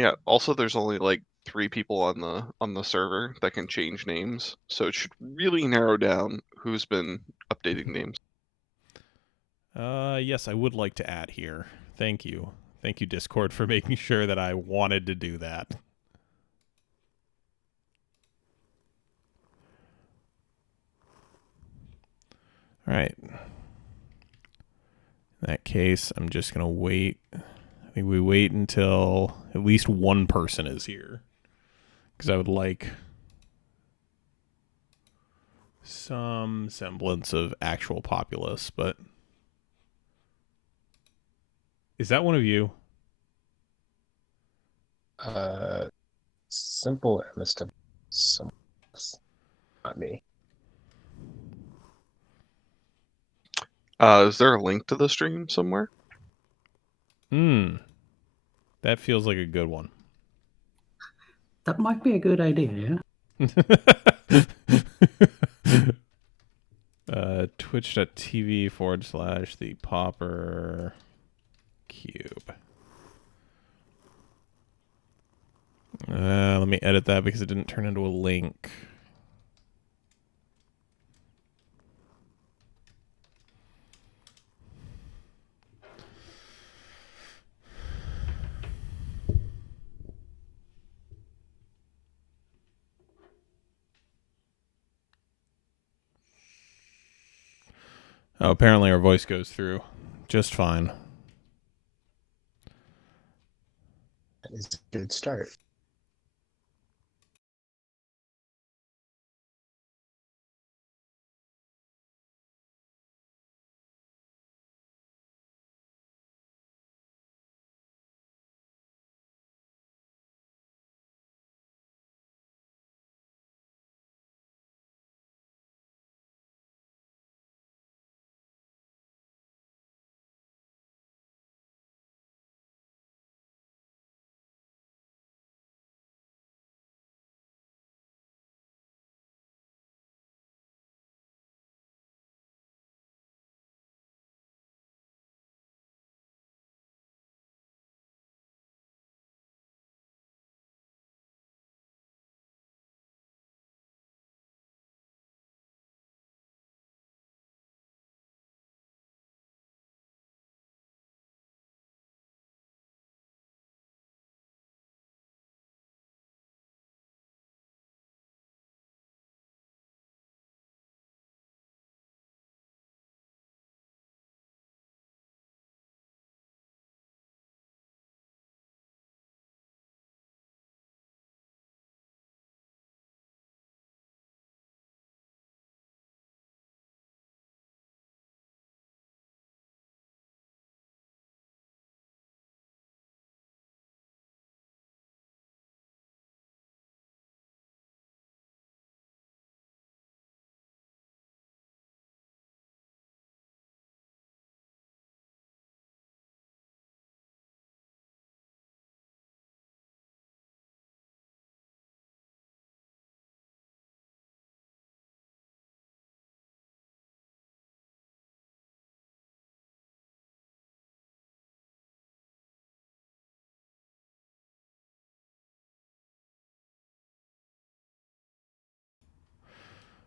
Yeah, also there's only like 3 people on the server that can change names, so it should really narrow down who's been updating names. Yes, I would like to add here. Thank you. Thank you, Discord, for making sure that I wanted to do that. All right. In that case, I'm just going to wait. I think we wait until at least one person is here. Because I would like some semblance of actual populace, but. Is that one of you? Simple must have some, not me. Is there a link to the stream somewhere? That feels like a good one. That might be a good idea, yeah? Twitch.tv/ the Popper Cube. Let me edit that because it didn't turn into a link. Oh, apparently our voice goes through just fine. That is a good start.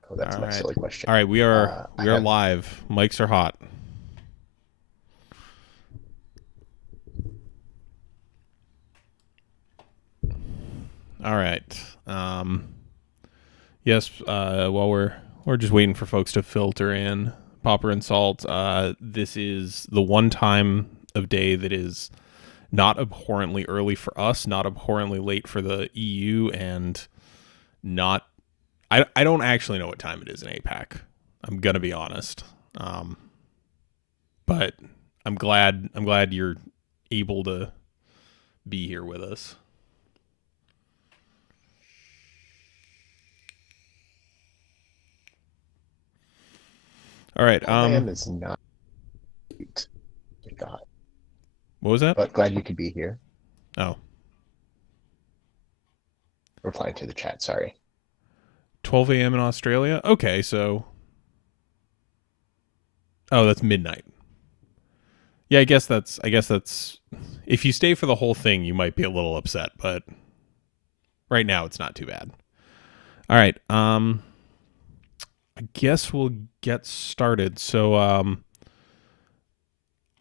Oh, that's my silly question. All right, we are I have live. Mics are hot. All right. Yes, while we're just waiting for folks to filter in Popper and Salt, this is the one time of day that is not abhorrently early for us, not abhorrently late for the EU, and not I don't actually know what time it is in APAC. I'm gonna be honest. But I'm glad you're able to be here with us. All right. Lamb is not cute. God. What was that? But glad you could be here. Oh. Replying to the chat, sorry. 12 a.m. in Australia? Okay, so oh, that's midnight. Yeah, I guess that's if you stay for the whole thing, you might be a little upset, but right now it's not too bad. All right. I guess we'll get started. So,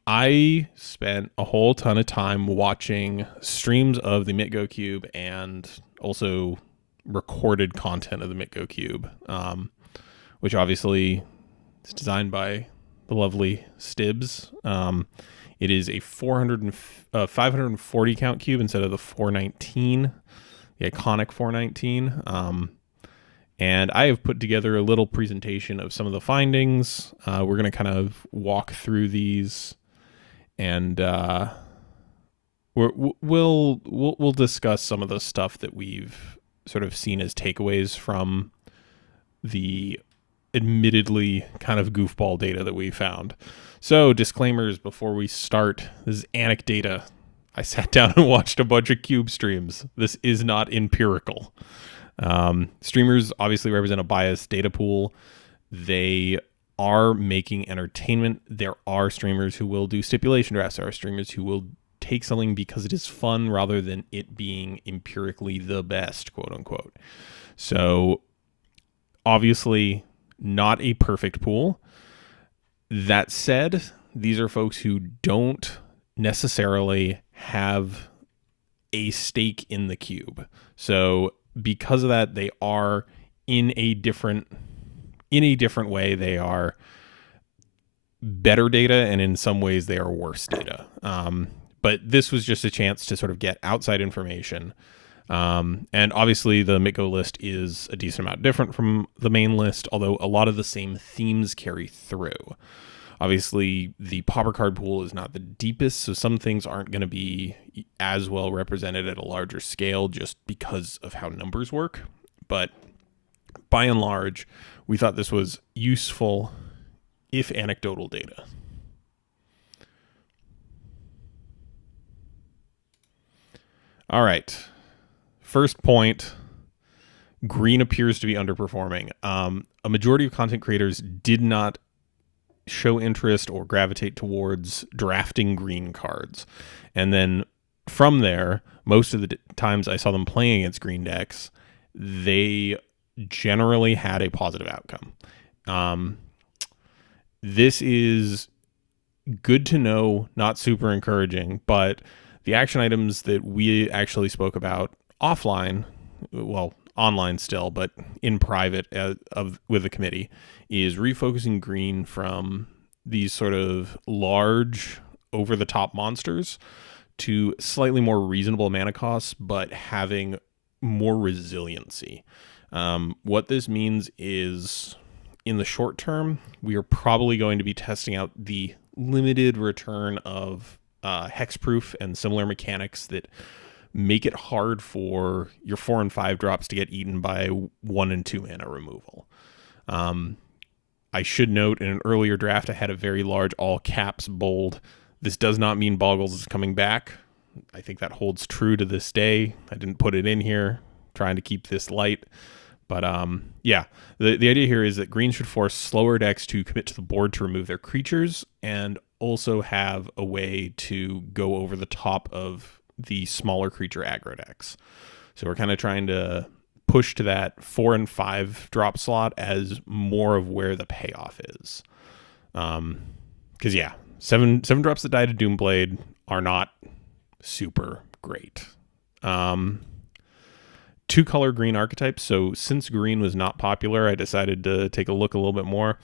I spent a whole ton of time watching streams of the MitGo Cube and also recorded content of the MitGo Cube, which obviously is designed by the lovely Stibbs. It is a 540 count cube instead of the 419, the iconic 419. And I have put together a little presentation of some of the findings. We're going to kind of walk through these, and we'll discuss some of the stuff that we've sort of seen as takeaways from the admittedly kind of goofball data that we found. So, disclaimers before we start. This is anecdata. I sat down and watched a bunch of cube streams. This is not empirical. Streamers obviously represent a biased data pool. They are making entertainment. There are streamers who will do stipulation drafts. There are streamers who will take something because it is fun rather than it being empirically the best, quote unquote. So, obviously, not a perfect pool. That said, these are folks who don't necessarily have a stake in the cube. So because of that, they are in a different way. They are better data, and in some ways they are worse data. But this was just a chance to sort of get outside information. And obviously the MitGo list is a decent amount different from the main list, although a lot of the same themes carry through. Obviously, the popper card pool is not the deepest, so some things aren't going to be as well represented at a larger scale just because of how numbers work. But by and large, we thought this was useful, if anecdotal, data. All right. First point, green appears to be underperforming. A majority of content creators did not show interest or gravitate towards drafting green cards. And then from there, most of the times I saw them playing against green decks, they generally had a positive outcome. This is good to know, not super encouraging, but the action items that we actually spoke about offline, well, online still, but in private with the committee, is refocusing green from these sort of large, over-the-top monsters to slightly more reasonable mana costs, but having more resiliency. What this means is, in the short term, we are probably going to be testing out the limited return of hexproof and similar mechanics that make it hard for your 4 and 5 drops to get eaten by 1 and 2 mana removal. I should note, in an earlier draft, I had a very large all caps bold. This does not mean Boggles is coming back. I think that holds true to this day. I didn't put it in here, trying to keep this light. But yeah, the idea here is that green should force slower decks to commit to the board to remove their creatures, and also have a way to go over the top of the smaller creature aggro decks. So we're kind of trying to push to that 4 and 5 drop slot as more of where the payoff is. Because yeah, seven drops that die to Doomblade are not super great. 2 color green archetypes. So since green was not popular, I decided to take a look a little bit more.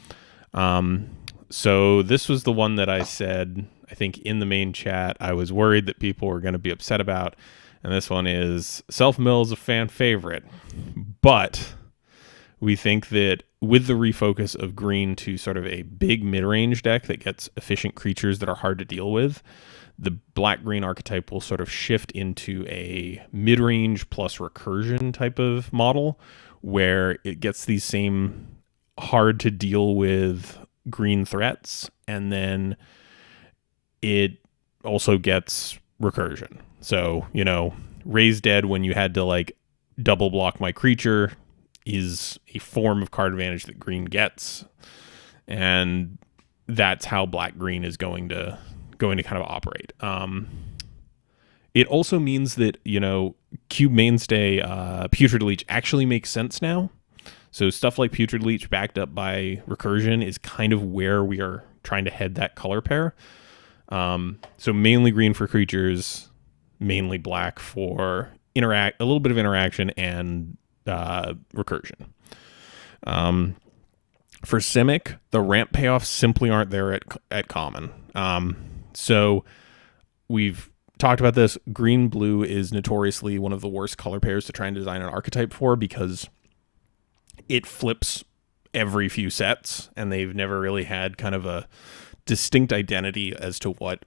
So this was the one that I said, I think in the main chat, I was worried that people were going to be upset about. And this one is Self-Mill is a fan favorite. But we think that with the refocus of green to sort of a big mid-range deck that gets efficient creatures that are hard to deal with, the black-green archetype will sort of shift into a mid-range plus recursion type of model, where it gets these same hard to deal with green threats, and then it also gets recursion. So, you know, Raise Dead, when you had to like double block my creature, is a form of card advantage that green gets, and that's how black green is going to kind of operate. It also means that, Cube mainstay Putrid Leech actually makes sense now. So stuff like Putrid Leech backed up by Recursion is kind of where we are trying to head that color pair. So mainly green for creatures, mainly black for a little bit of interaction and recursion. For Simic, the ramp payoffs simply aren't there at common. So we've talked about this. Green-blue is notoriously one of the worst color pairs to try and design an archetype for because it flips every few sets, and they've never really had kind of a distinct identity as to what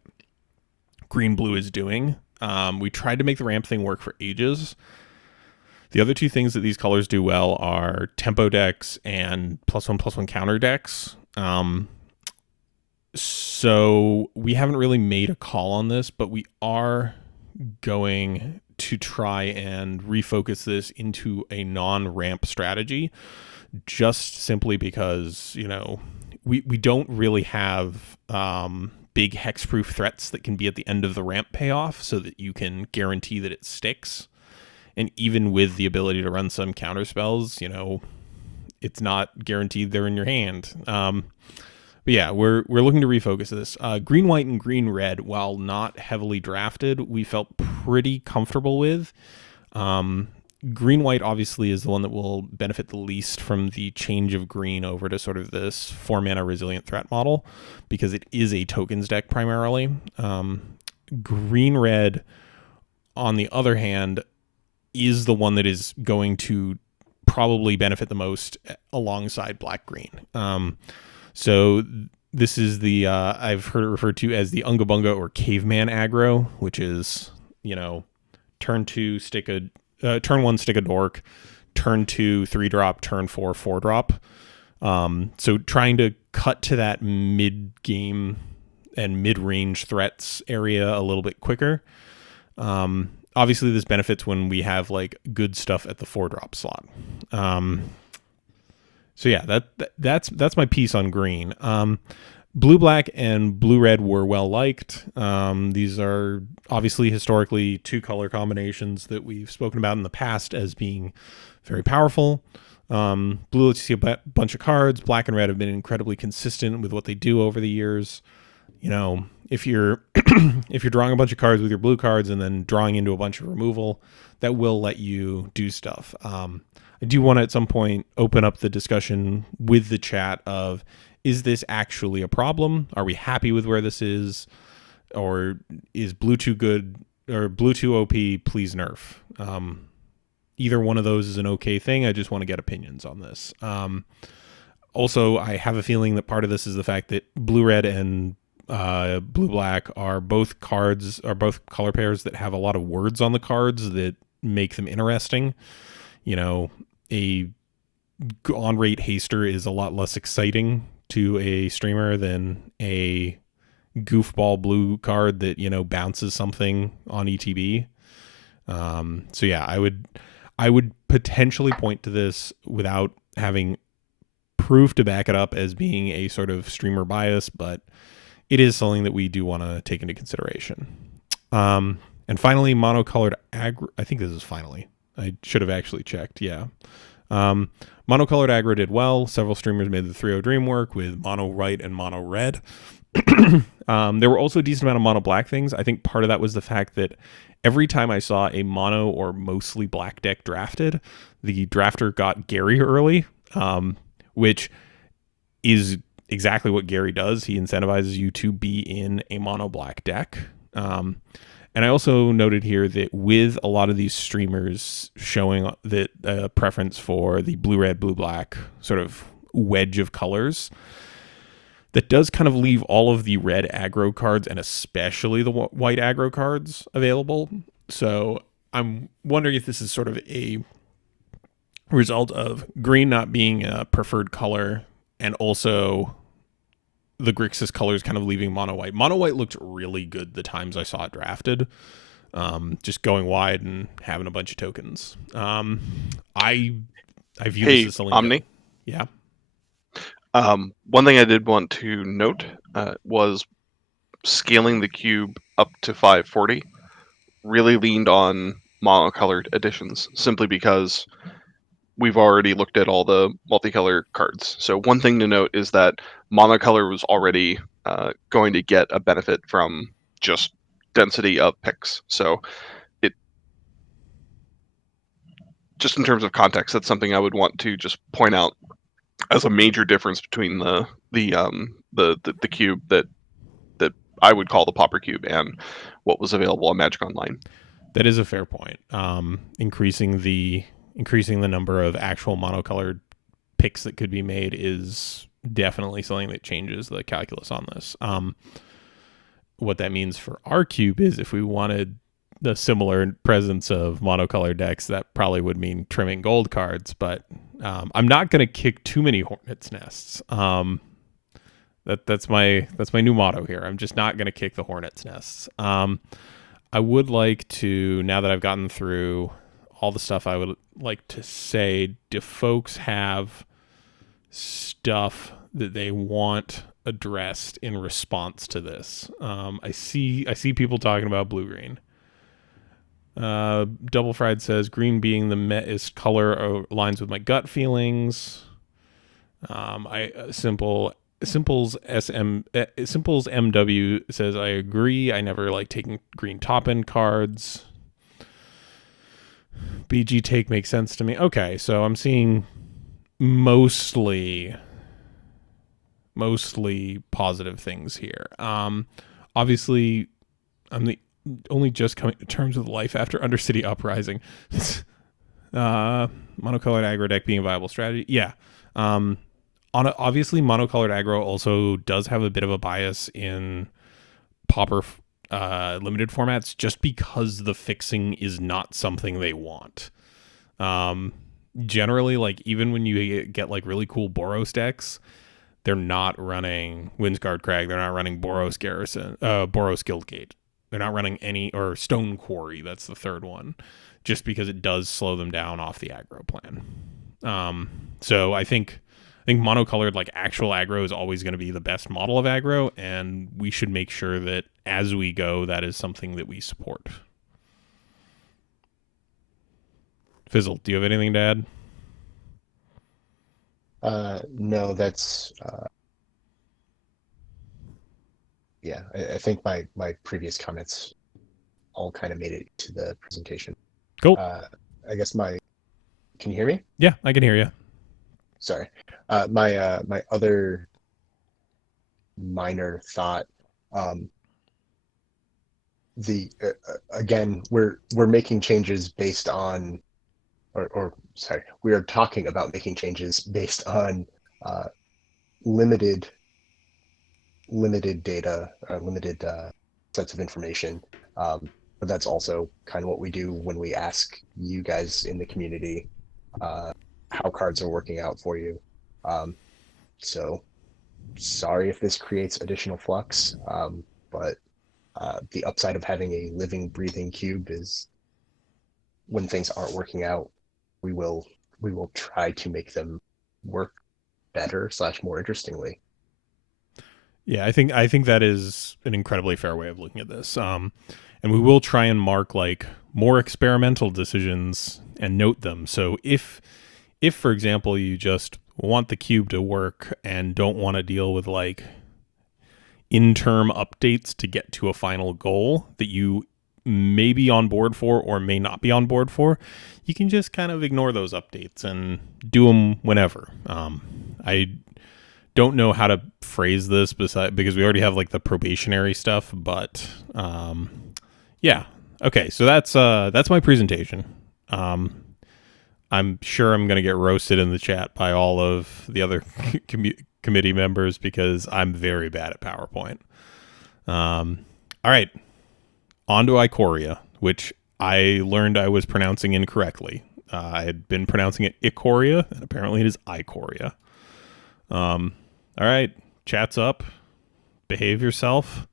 green-blue is doing. We tried to make the ramp thing work for ages. The other two things that these colors do well are tempo decks and +1/+1 counter decks. So we haven't really made a call on this, but we are going to try and refocus this into a non-ramp strategy, just simply because, we don't really have big hexproof threats that can be at the end of the ramp payoff so that you can guarantee that it sticks. And even with the ability to run some counter spells, it's not guaranteed they're in your hand. But yeah, we're looking to refocus this. Green, white, and green, red, while not heavily drafted, we felt pretty comfortable with. Green, white obviously is the one that will benefit the least from the change of green over to sort of this 4-mana resilient threat model, because it is a tokens deck primarily. Green, red, on the other hand, is the one that is going to probably benefit the most alongside black, green. So this is the I've heard it referred to as the Unga Bunga or Caveman aggro, which is, turn 2 stick a turn 1 stick a dork, turn 2 3-drop, turn 4 4-drop. So trying to cut to that mid game and mid range threats area a little bit quicker. Obviously this benefits when we have like good stuff at the 4-drop slot. So yeah, that's my piece on green. Blue, black, and blue, red were well liked. These are obviously historically two color combinations that we've spoken about in the past as being very powerful. Blue lets you see a bunch of cards. Black and red have been incredibly consistent with what they do over the years. If you're if you're drawing a bunch of cards with your blue cards and then drawing into a bunch of removal, that will let you do stuff. I do want to at some point open up the discussion with the chat of, is this actually a problem? Are we happy with where this is? Or is blue too good or blue too OP? Please nerf. Either one of those is an okay thing. I just want to get opinions on this. Also, I have a feeling that part of this is the fact that blue, red, and blue, black are both color pairs that have a lot of words on the cards that make them interesting. A on-rate haster is a lot less exciting to a streamer than a goofball blue card that, bounces something on ETB. So yeah, I would potentially point to this without having proof to back it up as being a sort of streamer bias, but it is something that we do want to take into consideration. And finally, monocolored aggro. I think this is finally. I should have actually checked. Yeah. Monocolored aggro did well. Several streamers made the 3-0 dream work with mono white and mono red. There were also a decent amount of mono black things. I think part of that was the fact that every time I saw a mono or mostly black deck drafted, the drafter got Gary early, which is exactly what Gary does. He incentivizes you to be in a mono black deck. And I also noted here that with a lot of these streamers showing that preference for the blue, red, blue, black sort of wedge of colors, that does kind of leave all of the red aggro cards and especially the white aggro cards available. So I'm wondering if this is sort of a result of green not being a preferred color and also the Grixis colors kind of leaving mono white. Mono white looked really good the times I saw it drafted. Just going wide and having a bunch of tokens. I view this as something. Omni. Yeah. One thing I did want to note was scaling the cube up to 540 really leaned on monocolored editions simply because we've already looked at all the multicolor cards. So one thing to note is that monocolor was already going to get a benefit from just density of picks. So it, just in terms of context, that's something I would want to just point out as a major difference between the cube that I would call the Pauper Cube and what was available on Magic Online. That is a fair point. Increasing the number of actual monocolored picks that could be made is definitely something that changes the calculus on this. What that means for our cube is if we wanted the similar presence of monocolored decks, that probably would mean trimming gold cards, but I'm not going to kick too many hornets' nests. That's my new motto here. I'm just not going to kick the hornets' nests. I would like to, now that I've gotten through all the stuff I would like to say, do folks have stuff that they want addressed in response to this? I see people talking about blue-green. Double Fried says green being the metist color aligns with my gut feelings. Simples MW says I agree. I never like taking green top end cards. BG take makes sense to me. Okay, so I'm seeing mostly positive things here. Obviously, I'm only just coming to terms with life after Undercity Uprising. Monocolored aggro deck being a viable strategy. Yeah. Obviously, monocolored aggro also does have a bit of a bias in Pauper limited formats just because the fixing is not something they want. Generally, like, even when you get like really cool Boros decks, they're not running Windsguard Crag. They're not running Boros Garrison, Boros Guildgate. They're not running any, or Stone Quarry. That's the third one, just because it does slow them down off the aggro plan. So I think monocolored, like, actual aggro is always going to be the best model of aggro, and we should make sure that as we go, that is something that we support. Fizzle, do you have anything to add? No, that's yeah. I think my previous comments all kind of made it to the presentation. Cool. I guess can you hear me? Yeah, I can hear you. Sorry. My other minor thought, again, we're making changes based on, or sorry, we are talking about making changes based on limited data, limited sets of information. But that's also kind of what we do when we ask you guys in the community how cards are working out for you. So sorry if this creates additional flux, but the upside of having a living, breathing cube is when things aren't working out, we will try to make them work better / more interestingly. Yeah, I think that is an incredibly fair way of looking at this. And we will try and mark like more experimental decisions and note them. So if for example you just want the cube to work and don't want to deal with like interim updates to get to a final goal that you may be on board for or may not be on board for, you can just kind of ignore those updates and do them whenever. I don't know how to phrase this because we already have like the probationary stuff, but yeah. Okay, so that's my presentation. I'm sure I'm going to get roasted in the chat by all of the other committee members because I'm very bad at PowerPoint. All right, on to Ikoria, which I learned I was pronouncing incorrectly. I had been pronouncing it Ikoria, and apparently it is Ikoria. All right, chat's up. Behave yourself.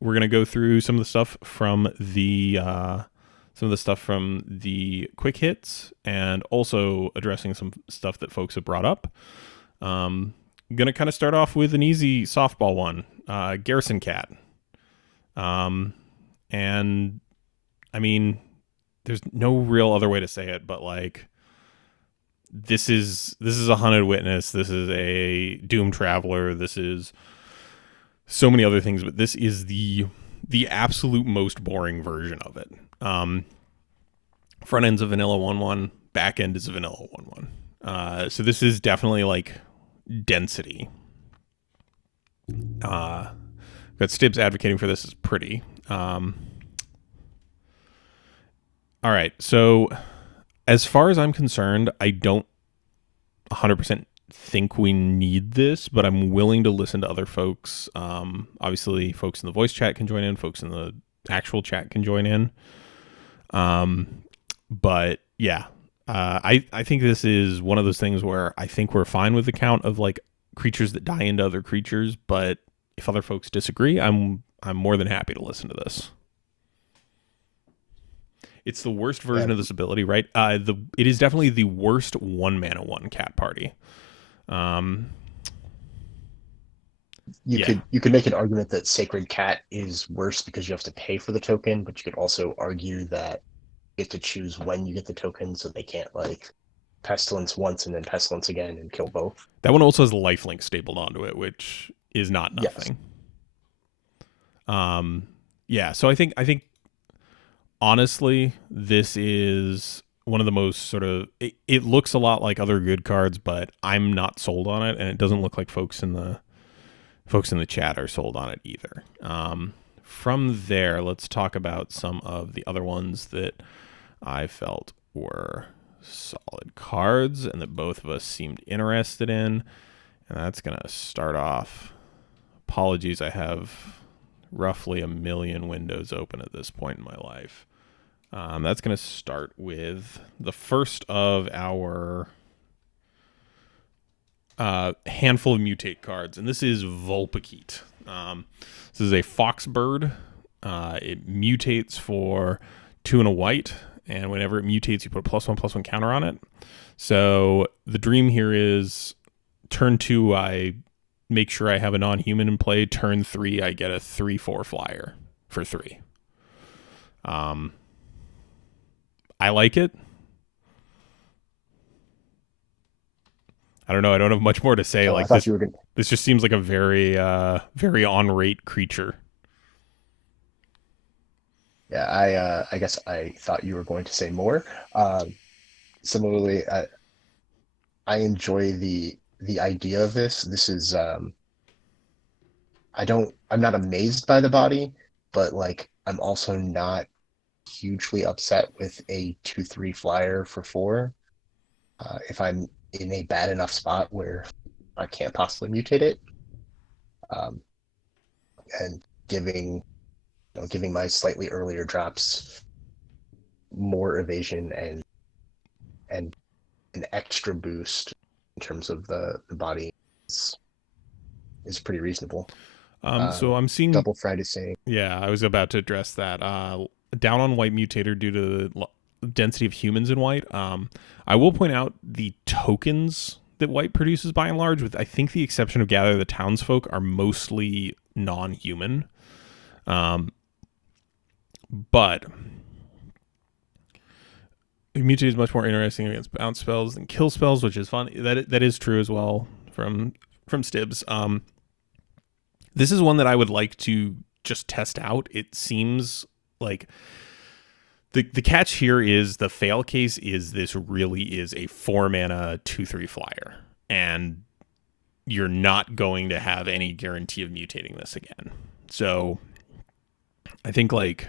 We're gonna go through some of the stuff from the quick hits, and also addressing some stuff that folks have brought up. Gonna kind of start off with an easy softball one. Garrison Cat. And I mean, there's no real other way to say it, but like this is a hunted witness, this is a doomed traveler, this is so many other things, but this is the absolute most boring version of it. Front end's a vanilla 1-1, back end is a vanilla 1-1. So this is definitely like density. Got Stibs advocating for this is pretty. All right, so as far as I'm concerned, I don't 100% think we need this, but I'm willing to listen to other folks. Obviously, folks in the voice chat can join in, folks in the actual chat can join in. But yeah, I think this is one of those things where I think we're fine with the count of like creatures that die into other creatures, but if other folks disagree, I'm more than happy to listen to this. It's the worst version of this ability, right? It is definitely the worst 1-mana 1 cat party. You could make an argument that Sacred Cat is worse because you have to pay for the token, but you could also argue that you get to choose when you get the token, so they can't like Pestilence once and then Pestilence again and kill both. That one also has lifelink stapled onto it, which is not nothing. Yes. Yeah, so I think honestly, this is one of the most sort of it looks a lot like other good cards, but I'm not sold on it, and it doesn't look like folks in the chat are sold on it either. From there, let's talk about some of the other ones that I felt were solid cards and that both of us seemed interested in. And that's going to start off. Apologies, I have roughly 1 million windows open at this point in my life. That's going to start with the first of our handful of mutate cards, and this is Vulpikeet. This is a fox bird. It mutates for 2 and a white, and whenever it mutates, you put a +1/+1 counter on it. So the dream here is turn 2, I make sure I have a non-human in play. Turn 3, I get a 3/4 flyer for 3. I like it. I don't know. I don't have much more to say. Like this, this just seems like a very, very on-rate creature. Yeah, I guess I thought you were going to say more. Similarly, I enjoy the idea of this. This is I'm not amazed by the body, but like I'm also not hugely upset with a 2/3 flyer for 4. If I'm in a bad enough spot where I can't possibly mutate it, and giving my slightly earlier drops more evasion and an extra boost in terms of the body is pretty reasonable. So I'm seeing Double Fried is saying, yeah, I was about to address that. Down on white mutator due to the density of humans in white. I will point out the tokens that white produces by and large, with I think the exception of Gather the Townsfolk, are mostly non-human. But mutate is much more interesting against bounce spells than kill spells, which is fun. That is true as well from Stibs. This is one that I would like to just test out. It seems like the catch here is the fail case is this really is a 4-mana 2/3 flyer, and you're not going to have any guarantee of mutating this again. So I think like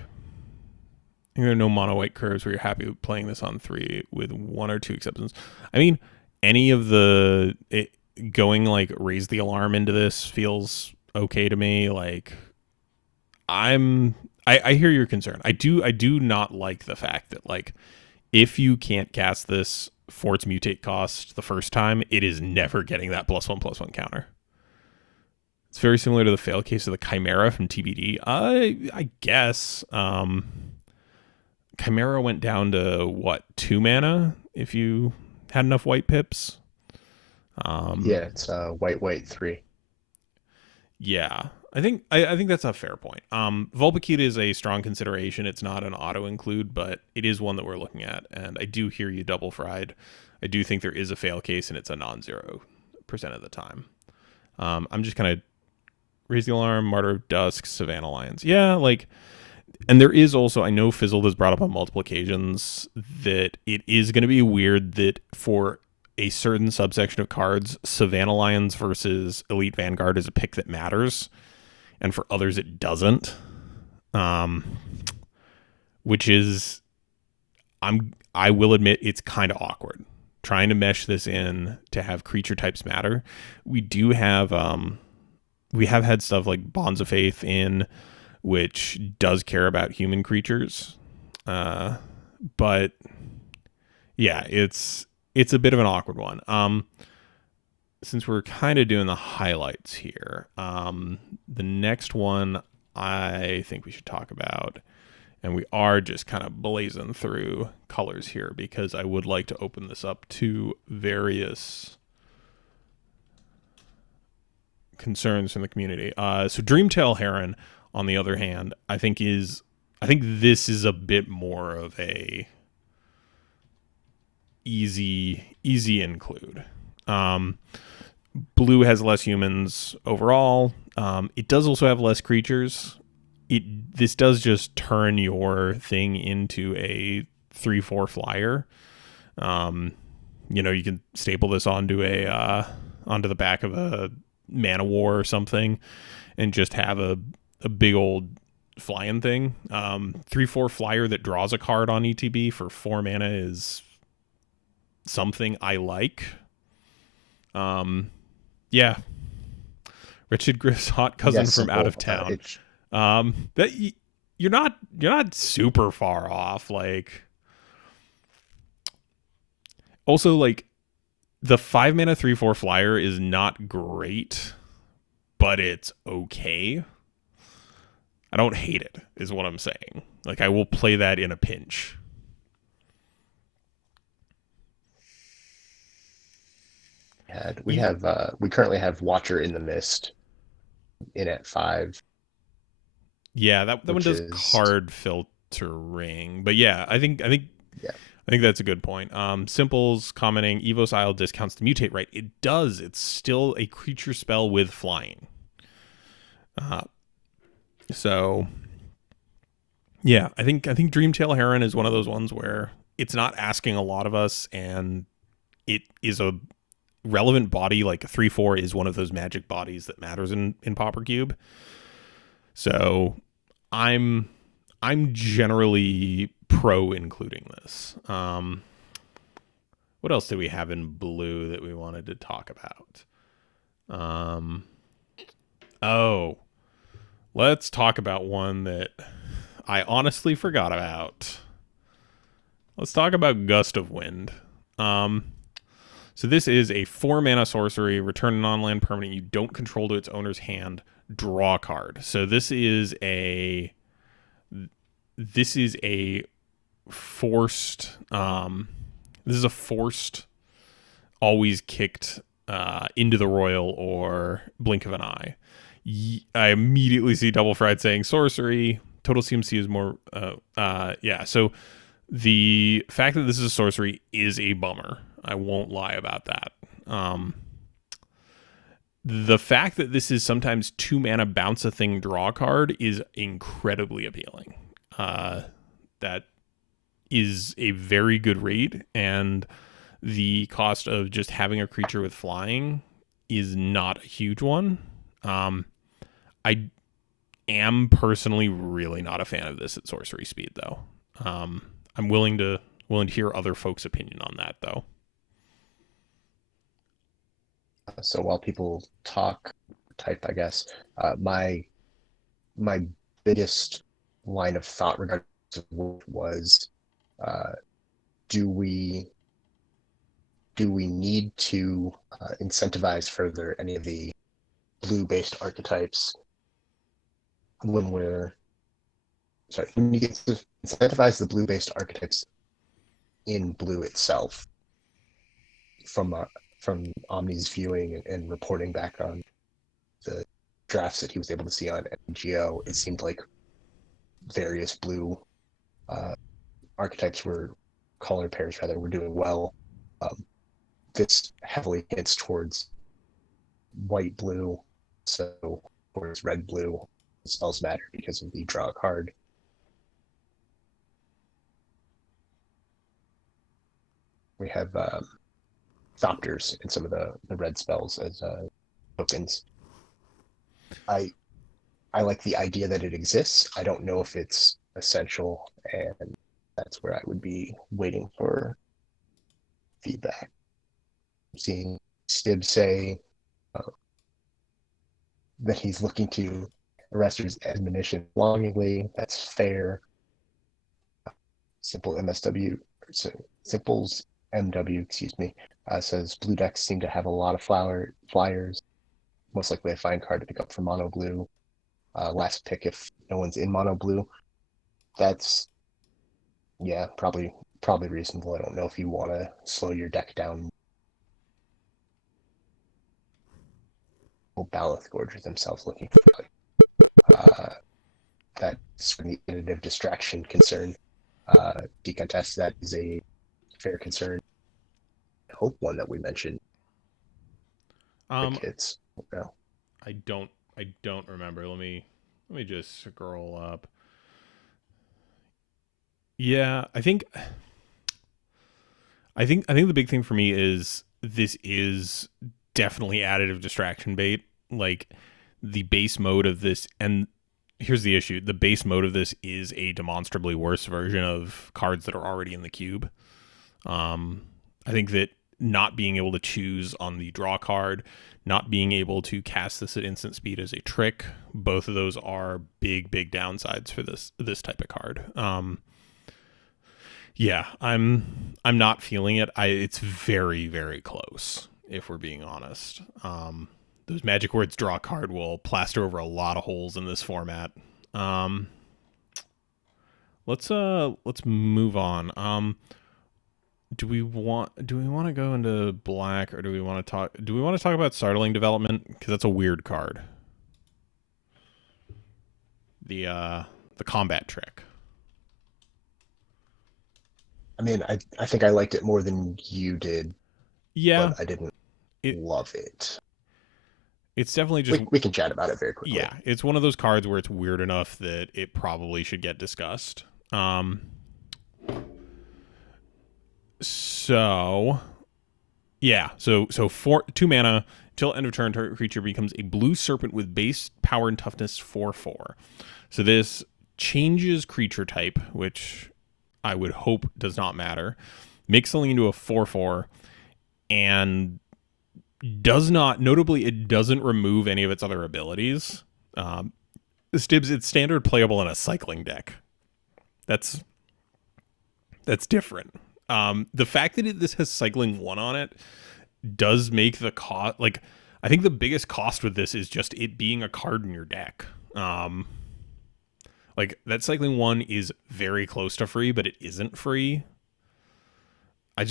there are no mono white curves where you're happy with playing this on 3 with 1 or 2 exceptions. I mean, any of the going like raise the alarm into this feels okay to me. Like I hear your concern. I do not like the fact that like if you can't cast this for its mutate cost the first time, it is never getting that +1/+1 counter. It's very similar to the fail case of the Chimera from TBD. I guess Chimera went down to what, 2 mana if you had enough white pips. yeah, it's white 3. Yeah. I think that's a fair point. Vulpikita is a strong consideration. It's not an auto include, but it is one that we're looking at. And I do hear you double fried. I do think there is a fail case, and it's a non-0% of the time. I'm just kind of raise the alarm. Martyr of Dusk, Savannah Lions. Yeah, like, and there is also, I know Fizzled has brought up on multiple occasions that it is going to be weird that for a certain subsection of cards, Savannah Lions versus Elite Vanguard is a pick that matters, and for others it doesn't. Which is, I will admit, it's kind of awkward trying to mesh this in to have creature types matter. We do have we have had stuff like Bonds of Faith in, which does care about human creatures, but yeah, it's a bit of an awkward one. Since we're kind of doing the highlights here, the next one I think we should talk about, and we are just kind of blazing through colors here because I would like to open this up to various concerns from the community. So Dreamtail Heron, on the other hand, I think this is a bit more of a easy include. Blue has less humans overall. It does also have less creatures. This does just turn your thing into a 3/4 flyer. You can staple this onto the back of a Man of War or something, and just have a big old flying thing. 3/4 flyer that draws a card on ETB for 4 mana is something I like. Yeah. Richard Griff's hot cousin from out of town. That you're not super far off. Like, also, like, the 5 mana 3/4 flyer is not great, but it's okay. I don't hate it, is what I'm saying. Like, I will play that in a pinch. We currently have Watcher in the Mist in at 5. Yeah, that one does card filtering, but yeah, I think yeah. I think that's a good point. Simples commenting, Evo's Isle discounts to mutate, right? It does. It's still a creature spell with flying. So yeah, I think Dreamtail Heron is one of those ones where it's not asking a lot of us, and it is a relevant body. Like a 3/4 is one of those magic bodies that matters in Pauper Cube. So I'm generally pro including this. What else do we have in blue that we wanted to talk about? Let's talk about one that I honestly forgot about. Let's talk about Gust of Wind. So this is a 4 mana sorcery, return a non-land permanent you don't control to its owner's hand, draw a card. So this is a forced always kicked into the royal or blink of an eye. I immediately see Double Fried saying sorcery. Total CMC is more so the fact that this is a sorcery is a bummer. I won't lie about that. The fact that this is sometimes 2 mana bounce a thing draw card is incredibly appealing. That is a very good rate, and the cost of just having a creature with flying is not a huge one. I am personally really not a fan of this at sorcery speed, though. I'm willing to hear other folks' opinion on that, though. So while people talk type, I guess, my biggest line of thought regarding was, do we need to incentivize further any of the blue-based archetypes when you get to incentivize the blue-based archetypes in blue itself from Omni's viewing and reporting back on the drafts that he was able to see on MGO, it seemed like various blue archetypes color pairs rather, were doing well. This heavily hits towards white blue, so towards red blue. Spells matter because of the draw card. We have Thopters in some of the red spells as tokens. I like the idea that it exists. I don't know if it's essential, and that's where I would be waiting for feedback. Seeing Stib say that he's looking to arrest his admonition longingly. That's fair. Simple MSW, Simple's MW, excuse me, says blue decks seem to have a lot of flyers. Most likely a fine card to pick up for mono blue. Last pick if no one's in mono blue. That's, yeah, probably reasonable. I don't know if you want to slow your deck down. Baloth Gorgers themselves looking for that sort of additive distraction concern. Decontest, that is a fair concern. I hope one that we mentioned. For kids. No. I don't remember. Let me just scroll up. Yeah, I think the big thing for me is this is definitely additive distraction bait. Like, the base mode of this, and here's the issue: the base mode of this is a demonstrably worse version of cards that are already in the cube. I think that not being able to choose on the draw card, not being able to cast this at instant speed as a trick, both of those are big downsides for this type of card. Yeah, I'm not feeling it. It's very close, if we're being honest. Those magic words draw card will plaster over a lot of holes in this format. Let's move on. Do we want to go into black, or do we want to talk about startling development, because that's a weird card. The combat trick. I mean, I think I liked it more than you did. Yeah, but I didn't love it. It's definitely just we can chat about it very quickly. Yeah, it's one of those cards where it's weird enough that it probably should get discussed. So for 2 mana, till end of turn, target creature becomes a blue serpent with base power and toughness 4/4. So this changes creature type, which I would hope does not matter. Makes something into a 4/4, and it doesn't remove any of its other abilities. Stibs, it's standard playable in a cycling deck. That's different. The fact that this has cycling 1 on it does make the cost, like, I think the biggest cost with this is just it being a card in your deck. Like, that cycling 1 is very close to free, but it isn't free. I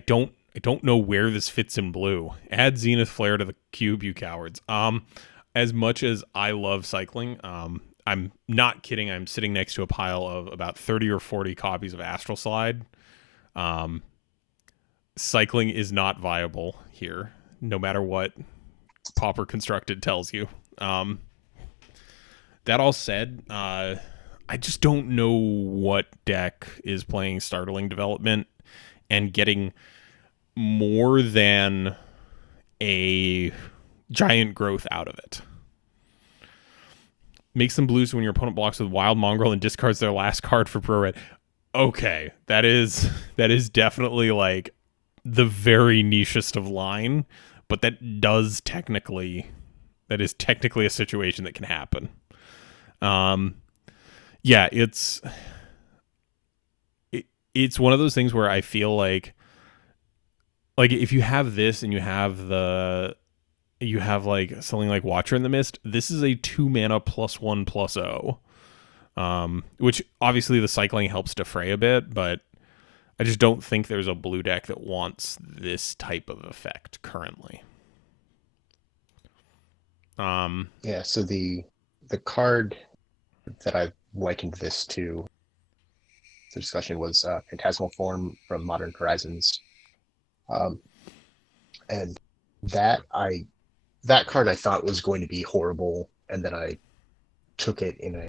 don't know where this fits in blue. Add Zenith Flare to the cube, you cowards. As much as I love cycling, I'm not kidding. I'm sitting next to a pile of about 30 or 40 copies of Astral Slide. Cycling is not viable here, no matter what Pauper Constructed tells you. That all said, I just don't know what deck is playing Startling Development and getting more than a giant growth out of it. Makes them blue so when your opponent blocks with Wild Mongrel and discards their last card for pro red. Okay, that is definitely like the very nichest of line, but that is technically a situation that can happen. Yeah, it's one of those things where I feel like if you have this and you have like something like Watcher in the Mist, this is a 2 mana +1/+0. Which obviously the cycling helps defray a bit, but I just don't think there's a blue deck that wants this type of effect currently. Yeah, so the card that I likened this to the discussion was Phantasmal Form from Modern Horizons. Um, and that I that card I thought was going to be horrible, and then I took it in a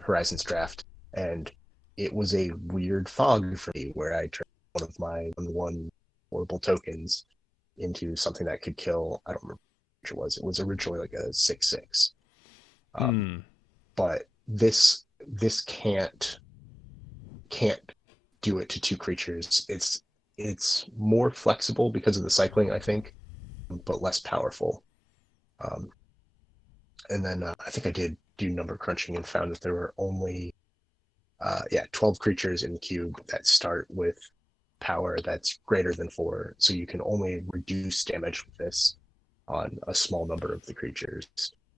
Horizons draft, and it was a weird fog for me where I turned one of my one horrible tokens into something that could kill. I don't remember which it was. It was originally like a 6/6. Hmm. But this can't do it to two creatures. It's more flexible because of the cycling, I think, but less powerful. Um, and then I think I did do number crunching and found that there were only 12 creatures in the cube that start with power that's greater than 4. So you can only reduce damage with this on a small number of the creatures.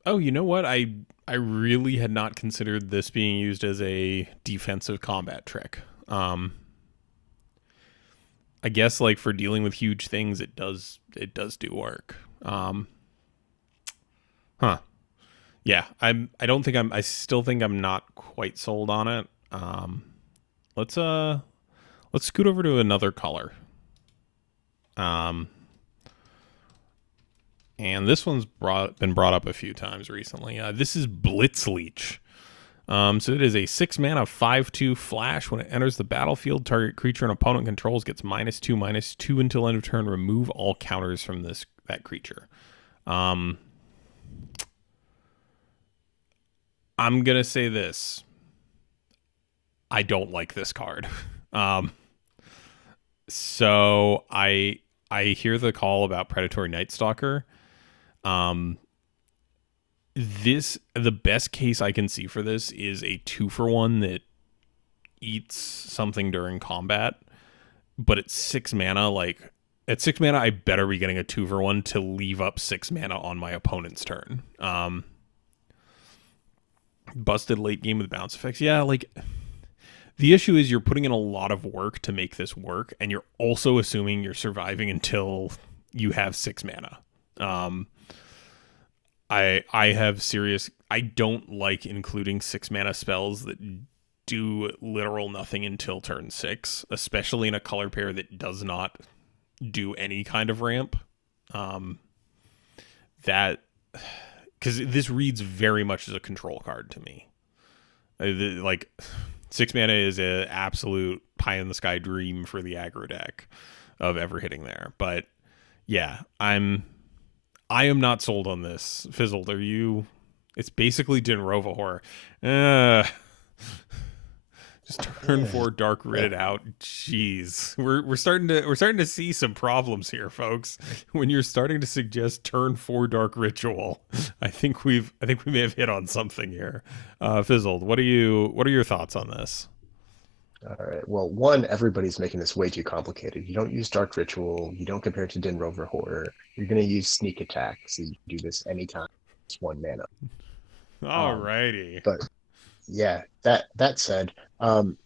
Oh, you know what? I really had not considered this being used as a defensive combat trick. I guess like for dealing with huge things, it does do work. Huh. Yeah, I don't think I still think I'm not quite sold on it. Let's let's scoot over to another color. Um and this one's been brought up a few times recently. This is Blitzleech. So it is a 6 mana 5/2 flash. When it enters the battlefield, target creature an opponent controls gets -2/-2 until end of turn. Remove all counters from that creature. Um, I'm gonna say this. I don't like this card. Um, so I hear the call about Predatory Night Stalker. Um, the best case I can see for this is a 2-for-1 that eats something during combat, but it's 6 mana. Like at 6 mana, I better be getting a 2-for-1 to leave up 6 mana on my opponent's turn. Busted late game with bounce effects. Yeah, like the issue is you're putting in a lot of work to make this work, and you're also assuming you're surviving until you have 6 mana. I have serious. I don't like including 6 mana spells that do literal nothing until turn 6, especially in a color pair that does not do any kind of ramp. That because this reads very much as a control card to me. Like 6 mana is an absolute pie in the sky dream for the aggro deck of ever hitting there. But yeah, I am not sold on this. Fizzled, are you? It's basically Dinrova horror. Uh, just turn 4 dark rid it out. Jeez, we're starting to see some problems here, folks. When you're starting to suggest turn 4 dark ritual, I think we may have hit on something here. Fizzled, what are your thoughts on this? All right. Well, one, everybody's making this way too complicated. You don't use Dark Ritual. You don't compare it to Din Rover Horror. You're going to use Sneak Attack, so you can do this anytime. It's 1 mana. Alrighty. But yeah, that said, the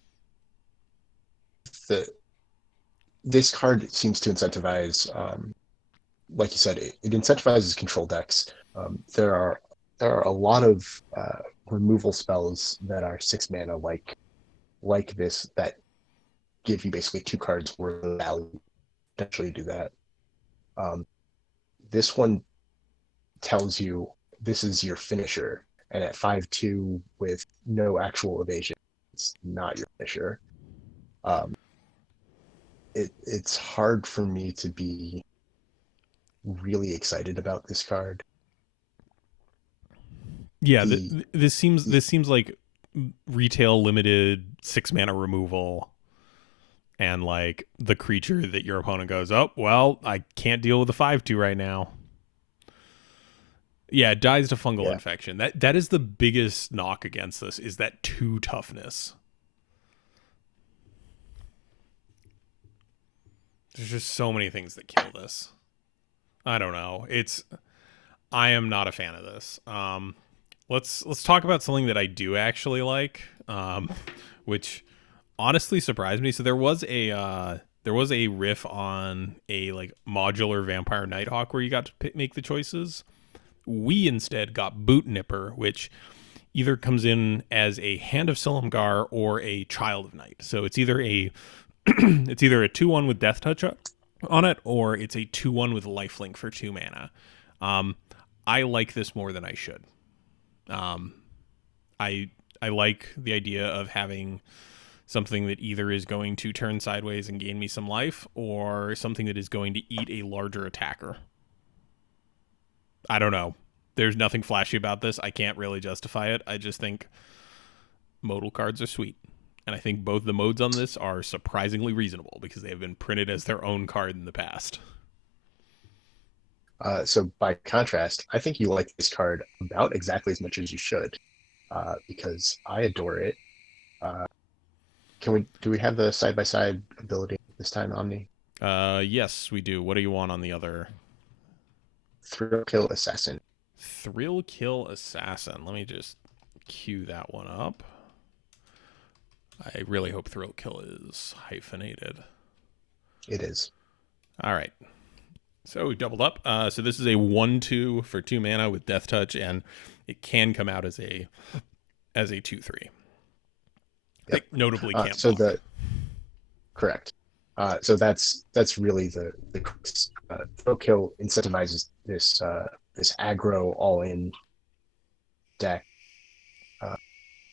this card seems to incentivize, like you said, it incentivizes control decks. There are a lot of removal spells that are 6 mana, like this, that give you basically 2 cards worth of value. Potentially do that. This one tells you this is your finisher, and at 5/2 with no actual evasion, it's not your finisher. It's hard for me to be really excited about this card. Yeah, this seems like retail limited 6 mana removal, and like the creature that your opponent goes, oh well, I can't deal with the 5/2 right now. Yeah, it dies to fungal infection. That is the biggest knock against this, is that 2 toughness. There's just so many things that kill this. I don't know. I am not a fan of this. Let's talk about something that I do actually like, which honestly surprised me. So there was a riff on a like modular Vampire Nighthawk where you got to make the choices, We instead got Boot Nipper, which either comes in as a Hand of Silumgar or a Child of Night. So it's either a it's either a 2/1 with Death Touch on it, or it's a 2/1 with Lifelink for 2 mana. I like this more than I should. I I like the idea of having something that either is going to turn sideways and gain me some life, or something that is going to eat a larger attacker. I don't know. There's nothing flashy about this. I can't really justify it. I just think modal cards are sweet. And I think both the modes on this are surprisingly reasonable because they have been printed as their own card in the past. So by contrast, I think you like this card about exactly as much as you should, because I adore it. Do we have the side by side ability this time, Omni? Yes, we do. What do you want on the other? Thrill Kill Assassin. Thrill Kill Assassin. Let me just cue that one up. I really hope Thrill Kill is hyphenated. It is. All right. So we doubled up. So this is a 1/2 for 2 mana with Death Touch, and it can come out as a 2/3. Yep. Notably can't so block. Correct. So that's really the Thrill Kill incentivizes this aggro all in deck,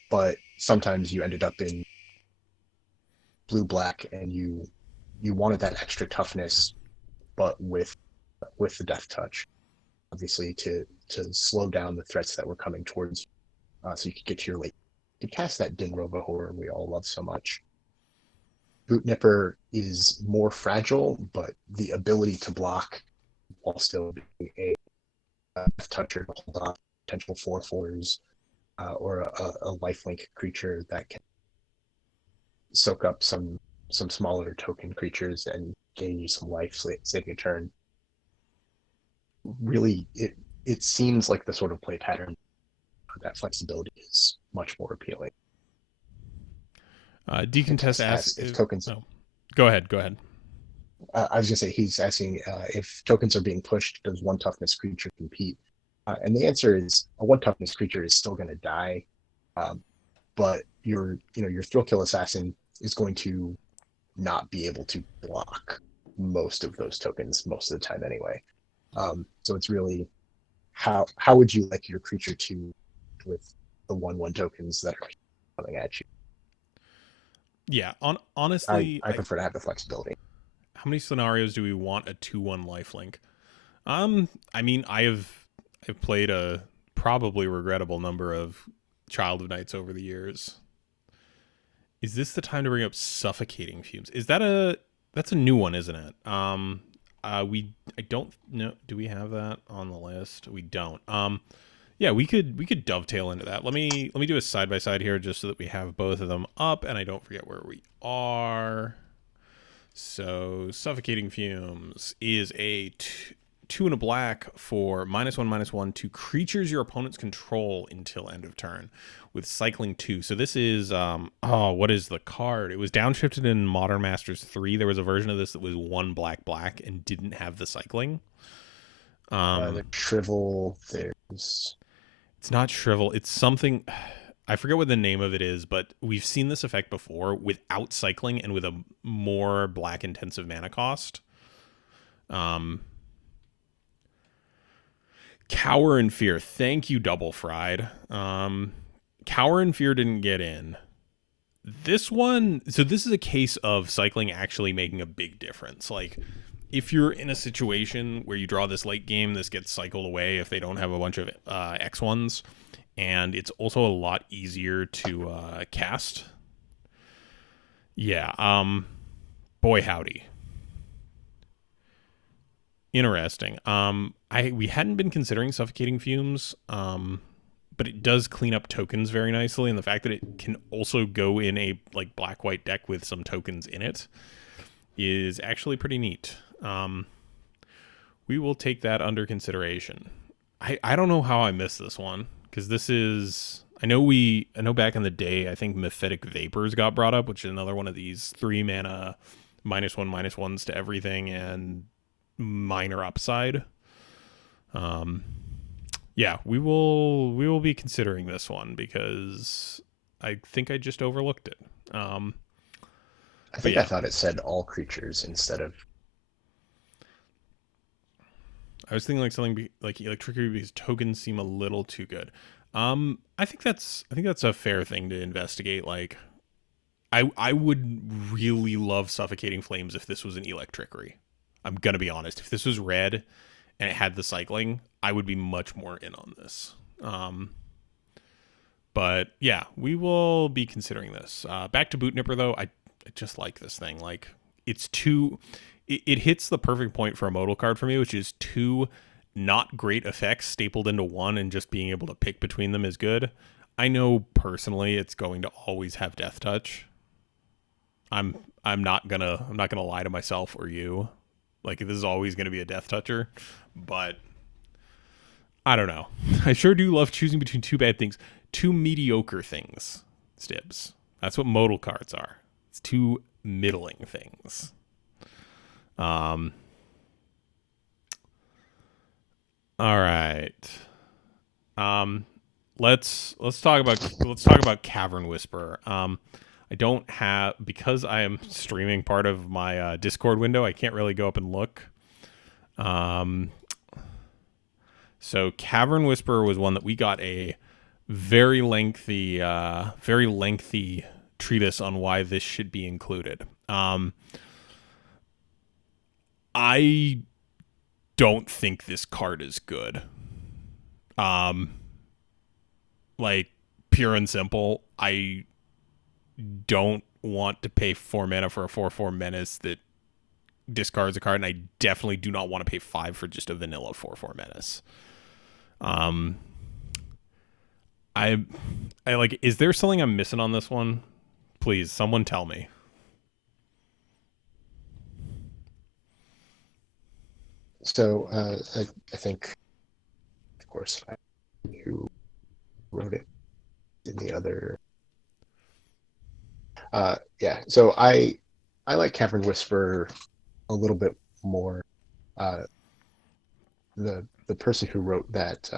but sometimes you ended up in blue black and you wanted that extra toughness, but with the Death Touch, obviously to slow down the threats that were coming towards you, so you could get to your late. You could cast that Din Rova horror we all love so much. Boot Nipper is more fragile, but the ability to block while still being a Death Toucher to hold off potential 4/4s, or a lifelink creature that can soak up some smaller token creatures and gain you some life, saving a turn. Really, it seems like the sort of play pattern that flexibility is much more appealing. Decontest asks if tokens. Oh, go ahead. I was gonna say, he's asking if tokens are being pushed, does one toughness creature compete? And the answer is a one toughness creature is still going to die, but your Thrill Kill Assassin is going to not be able to block most of those tokens most of the time anyway. So it's really how would you like your creature to with the 1/1 tokens that are coming at you? Yeah, honestly, I prefer to have the flexibility. How many scenarios do we want a 2/1 lifelink? I mean, I've played a probably regrettable number of Child of Nights over the years. Is this the time to bring up Suffocating Fumes? That's a new one, isn't it? I don't know. Do we have that on the list? We don't. Yeah, we could dovetail into that. Let me do a side by side here just so that we have both of them up and I don't forget where we are. So Suffocating Fumes is a 2 and a black for -1/-1 to creatures your opponents control until end of turn with cycling 2. So this is what is the card? It was downshifted in Modern Masters 3. There was a version of this that was 1 black and didn't have the cycling. The Shrivel, it's not Shrivel. It's something, I forget what the name of it is, but we've seen this effect before without cycling and with a more black intensive mana cost. Cower and Fear. Thank you, Double Fried. Cower and Fear didn't get in. This one, so this is a case of cycling actually making a big difference. Like, if you're in a situation where you draw this late game, this gets cycled away if they don't have a bunch of X1s. And it's also a lot easier to cast. Yeah, boy howdy. Interesting. We hadn't been considering Suffocating Fumes, but it does clean up tokens very nicely, and the fact that it can also go in a like black-white deck with some tokens in it is actually pretty neat. We will take that under consideration. I don't know how I missed this one, because this is, I know back in the day, I think Mephitic Vapors got brought up, which is another one of these 3 mana -1/-1s to everything and minor upside. yeah, we will be considering this one because I think I just overlooked it. I But think I yeah, thought it said all creatures instead of. I was thinking like something like electricity because tokens seem a little too good. I think that's a fair thing to investigate. Like, I would really love suffocating flames if this was an electricity. I'm gonna be honest. If this was red and it had the cycling, I would be much more in on this. But yeah, we will be considering this. Back to Boot Nipper though, I just like this thing. Like, it's too, it hits the perfect point for a modal card for me, which is two not great effects stapled into one, and just being able to pick between them is good. I know personally it's going to always have Death Touch. I'm not gonna lie to myself or you. Like, this is always gonna be a Death Toucher, but I don't know. I sure do love choosing between two bad things, two mediocre things. Stibs. That's what modal cards are. It's two middling things. Um. All right. Um. Let's talk about Cavern Whisperer. I don't have, because I am streaming part of my Discord window. I can't really go up and look. Um. So Cavern Whisperer was one that we got a very lengthy treatise on why this should be included. I don't think this card is good. Um, like, pure and simple, I don't want to pay 4 mana for a 4/4 menace that discards a card, and I definitely do not want to pay 5 for just a vanilla 4/4 menace. Um, I, I like. Is there something I'm missing on this one? Please, someone tell me. So I think, of course, who wrote it in the other. Yeah. So I like Cavern Whisperer a little bit more. Uh, the person who wrote that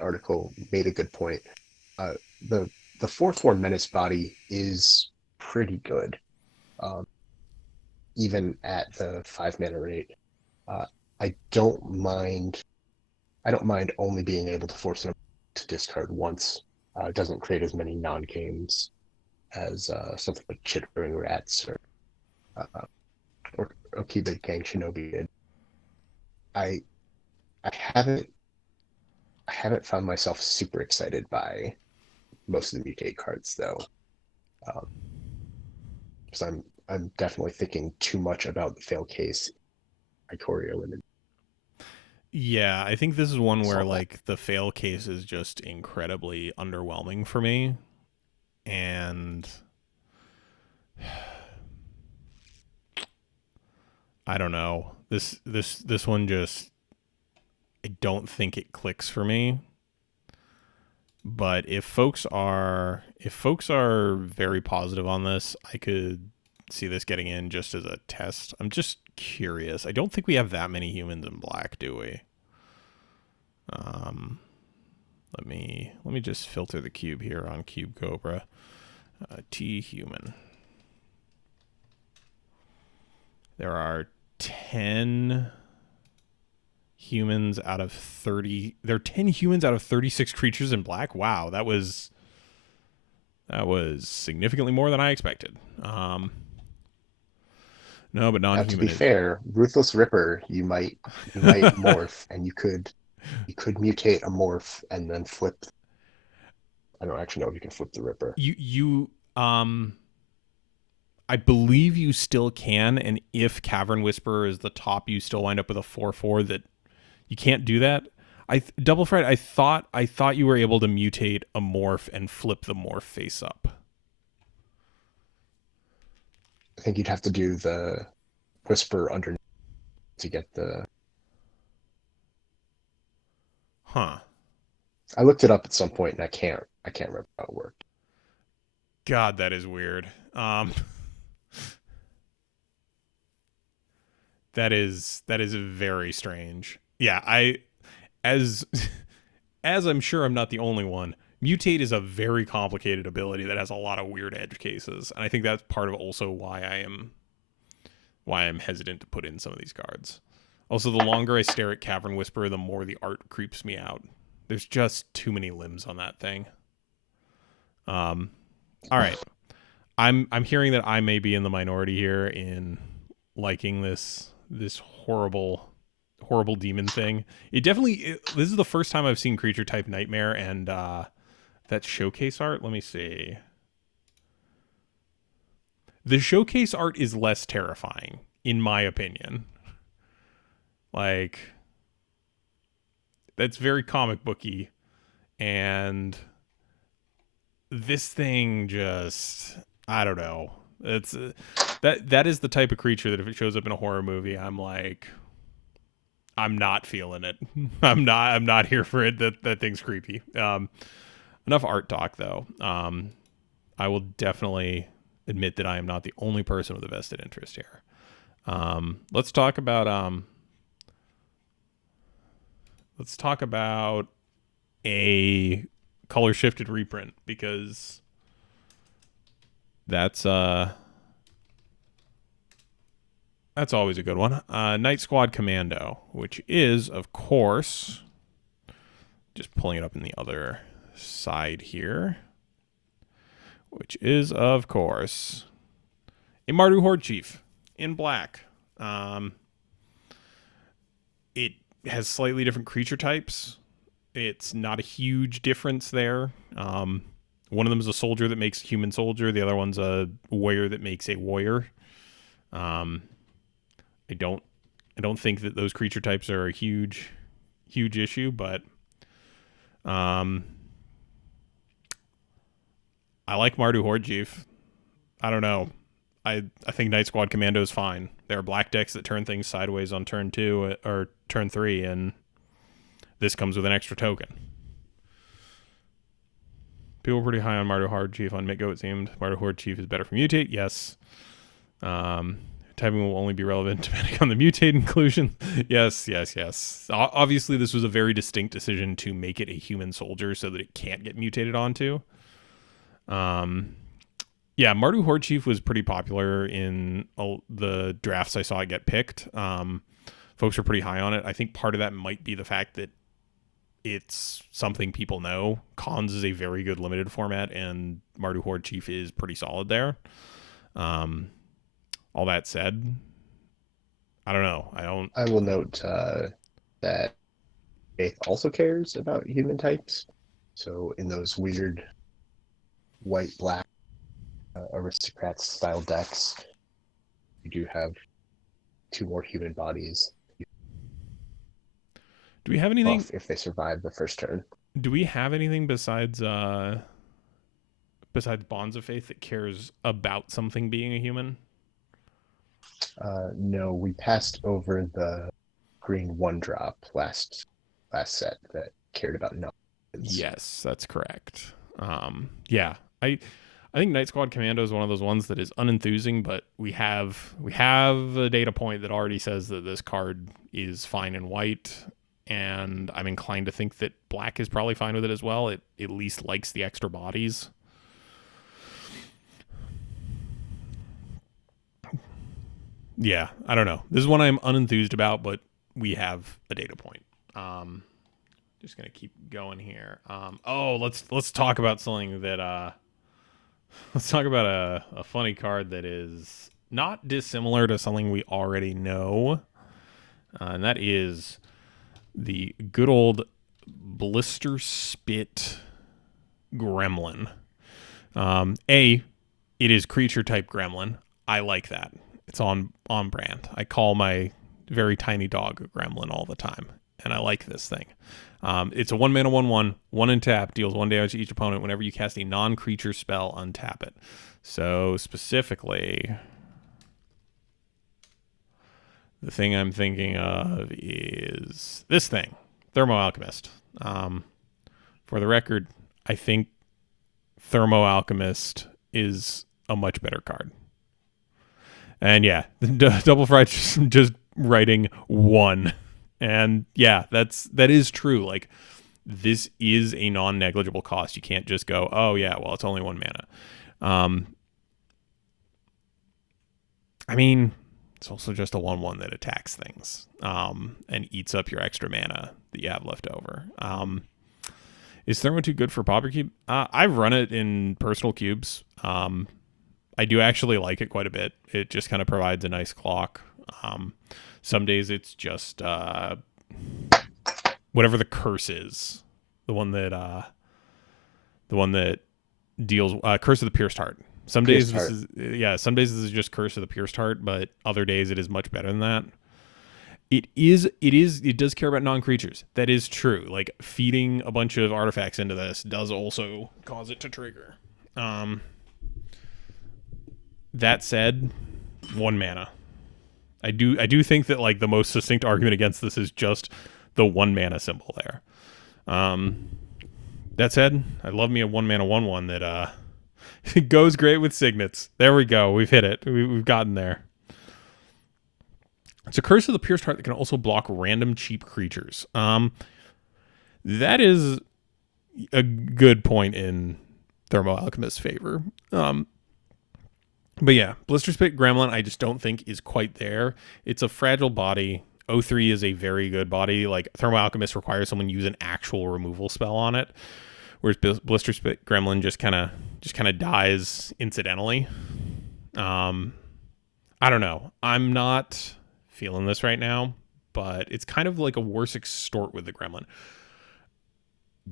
article made a good point. Uh, the the 4/4 menace body is pretty good, um, even at the 5 mana rate. Uh, I don't mind. I don't mind only being able to force them to discard once. It doesn't create as many non-games as something like Chittering Rats uh, or Okiba Gang Shinobi did. I I haven't found myself super excited by most of the mutate cards though, because I'm definitely thinking too much about the fail case Ikoria limited. Yeah, I think this is one where Saw that. like the fail case is just incredibly underwhelming for me, and I don't know. This one just, I don't think it clicks for me. But if folks are very positive on this, I could see this getting in just as a test. I'm just curious. I don't think we have that many humans in black, do we? Um, let me just filter the cube here on Cube Cobra. T human. There are 10 humans out of 30. There are 10 humans out of 36 creatures in black. Wow, that was significantly more than I expected. No, but Now, to be non-human is. fair, Ruthless Ripper, you might morph, and you could mutate a morph and then flip. I don't actually know if you can flip the Ripper. You I believe you still can, and if Cavern Whisperer is the top, you still wind up with a 4/4 that you can't do that. Double Fright, I thought you were able to mutate a morph and flip the morph face up. I think you'd have to do the Whisper underneath to get the. Huh. I looked it up at some point and I can't remember how it worked. God, that is weird. That is very strange. Yeah, I as as I'm sure I'm not the only one, mutate is a very complicated ability that has a lot of weird edge cases, and I think that's part of also why I'm hesitant to put in some of these cards. Also, the longer I stare at Cavern Whisperer, the more the art creeps me out. There's just too many limbs on that thing. All right. I'm hearing that I may be in the minority here in liking this horrible demon thing. This is the first time I've seen creature type nightmare, and that showcase art. Let me see. The showcase art is less terrifying, in my opinion. Like, that's very comic booky, and this thing just, I don't know. It's that is the type of creature that if it shows up in a horror movie, I'm like, I'm not feeling it. I'm not here for it. That thing's creepy. Enough art talk though. I will definitely admit that I am not the only person with a vested interest here. Let's talk about a color shifted reprint, because that's always a good one. Night Squad Commando, which is, of course, just pulling it up in the other side here, which is, of course, a Mardu Horde Chief in black. It has slightly different creature types. It's not a huge difference there. One of them is a soldier that makes a human soldier. The other one's a warrior that makes a warrior. I don't think that those creature types are a huge issue, but I like Mardu Horde Chief. I don't know. I think Night Squad Commando is fine. There are black decks that turn things sideways on turn 2 or turn 3, and this comes with an extra token. People were pretty high on Mardu Horde Chief on Mitgo, it seemed. Mardu Horde Chief is better for mutate, yes. Typing will only be relevant depending on the mutate inclusion. Yes. Obviously, this was a very distinct decision to make it a human soldier so that it can't get mutated onto. Yeah, Mardu Horde Chief was pretty popular in the drafts I saw it get picked. Folks are pretty high on it. I think part of that might be the fact that it's something people know. Cons is a very good limited format, and Mardu Horde Chief is pretty solid there. All that said, I don't know. I will note that Faith also cares about human types. So in those weird white-black aristocrats style decks, you do have 2 more human bodies. Do we have anything if they survive the first turn? Do we have anything besides Bonds of Faith that cares about something being a human? No, we passed over the green 1-drop last set that cared about no. Yes, that's correct. Yeah, I think Night Squad Commando is one of those ones that is unenthusing, but we have a data point that already says that this card is fine in white, and I'm inclined to think that black is probably fine with it as well. It at least likes the extra bodies. Yeah, I don't know. This is one I'm unenthused about, but we have a data point. Just gonna keep going here. Let's talk about something that let's talk about a funny card that is not dissimilar to something we already know, and that is the good old Blister Spit Gremlin. It is creature type Gremlin. I like that. It's on brand. I call my very tiny dog a Gremlin all the time, and I like this thing. It's a 1-mana 1/1, 1 and tap, deals 1 damage to each opponent. Whenever you cast a non-creature spell, untap it. So specifically, the thing I'm thinking of is this thing, Thermo Alchemist. For the record, I think Thermo Alchemist is a much better card. And yeah, Double Fried just writing 1. And yeah, that is true. Like, this is a non-negligible cost. You can't just go, oh yeah, well, it's only 1 mana. I mean, it's also just a 1/1 that attacks things and eats up your extra mana that you have left over. Is Thermo too good for Pauper Cube? I've run it in personal cubes. I do actually like it quite a bit. It just kind of provides a nice clock. Some days it's just whatever the curse is, the one that deals Curse of the Pierced Heart. Some days this is just Curse of the Pierced Heart, but other days it is much better than that. It does care about non-creatures. That is true. Like, feeding a bunch of artifacts into this does also cause it to trigger. That said, 1 mana. I do think that, like, the most succinct argument against this is just the 1 mana symbol there. That said, I love me a 1 mana 1/1 that it goes great with signets. There we go. We've hit it. We've gotten there. It's a Curse of the Pierced Heart that can also block random cheap creatures. That is a good point in Thermo Alchemist's favor. But yeah, Blisterspit Gremlin I just don't think is quite there. It's a fragile body. 0/3 is a very good body. Like, Thermo Alchemist requires someone use an actual removal spell on it, whereas Blisterspit Gremlin just kind of dies incidentally. I don't know. I'm not feeling this right now, but it's kind of like a worse extort with the Gremlin.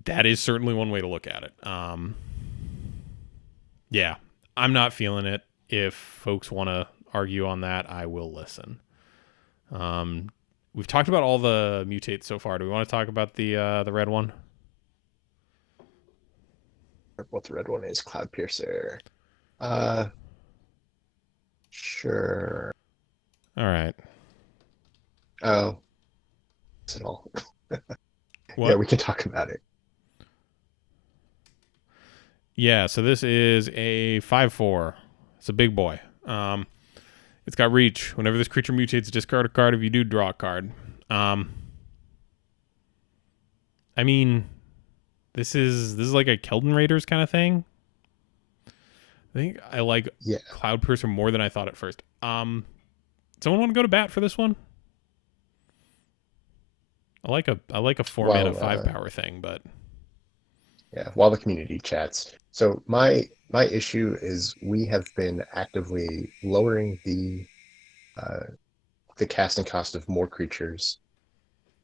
That is certainly one way to look at it. Yeah, I'm not feeling it. If folks want to argue on that, I will listen. We've talked about all the mutates so far. Do we want to talk about the red one? What the red one is? Cloud Piercer. Sure. All right. Oh, that's it all. What? Yeah, we can talk about it. Yeah, so this is a 5/4. It's a big boy. It's got reach. Whenever this creature mutates, discard a card. If you do, draw a card. I mean, this is like a Keldon Raiders kind of thing. I think I like Cloud Piercer more than I thought at first. Someone want to go to bat for this one? I like a 4 mana 5 power thing, but yeah, while the community chats. So my issue is we have been actively lowering the casting cost of more creatures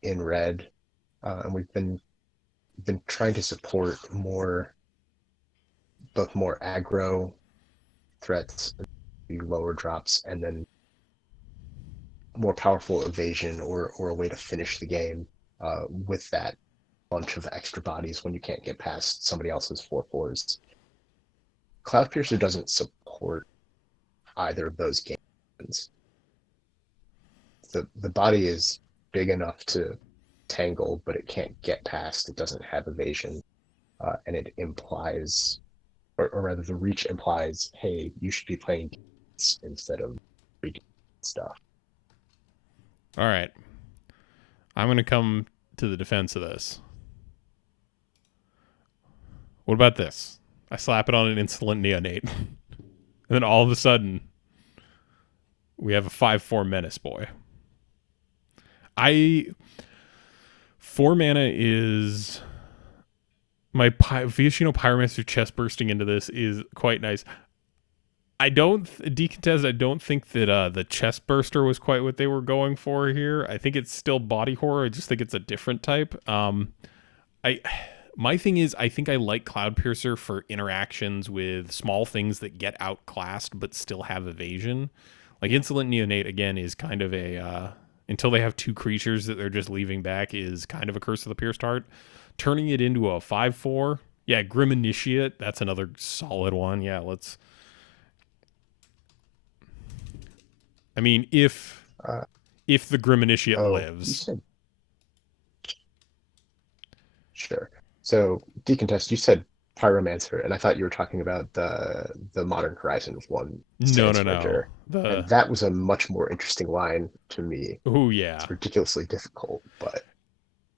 in red, and we've been trying to support both more aggro threats, lower drops, and then more powerful evasion or a way to finish the game with that bunch of extra bodies when you can't get past somebody else's 4/4s. Cloud Piercer doesn't support either of those games. The body is big enough to tangle, but it can't get past. It doesn't have evasion, and it implies, or rather, the reach implies, hey, you should be playing instead of stuff. All right. I'm going to come to the defense of this. What about this? I slap it on an insolent neonate. And then all of a sudden, we have a 5/4 menace boy. 4 mana is my Viashino Pyromancer chest bursting into this is quite nice. I don't think that the chest burster was quite what they were going for here. I think it's still body horror. I just think it's a different type. My thing is, I think I like Cloud Piercer for interactions with small things that get outclassed but still have evasion. Like Insolent Neonate, again, is kind of a until they have 2 creatures that they're just leaving back is kind of a Curse of the Pierced Heart. Turning it into a 5/4. Yeah, Grim Initiate, that's another solid one. Yeah, let's... I mean, if the Grim Initiate lives... Sure. So, Decontest, you said Pyromancer, and I thought you were talking about the Modern Horizons one. No. And that was a much more interesting line to me. Oh, yeah. It's ridiculously difficult, but...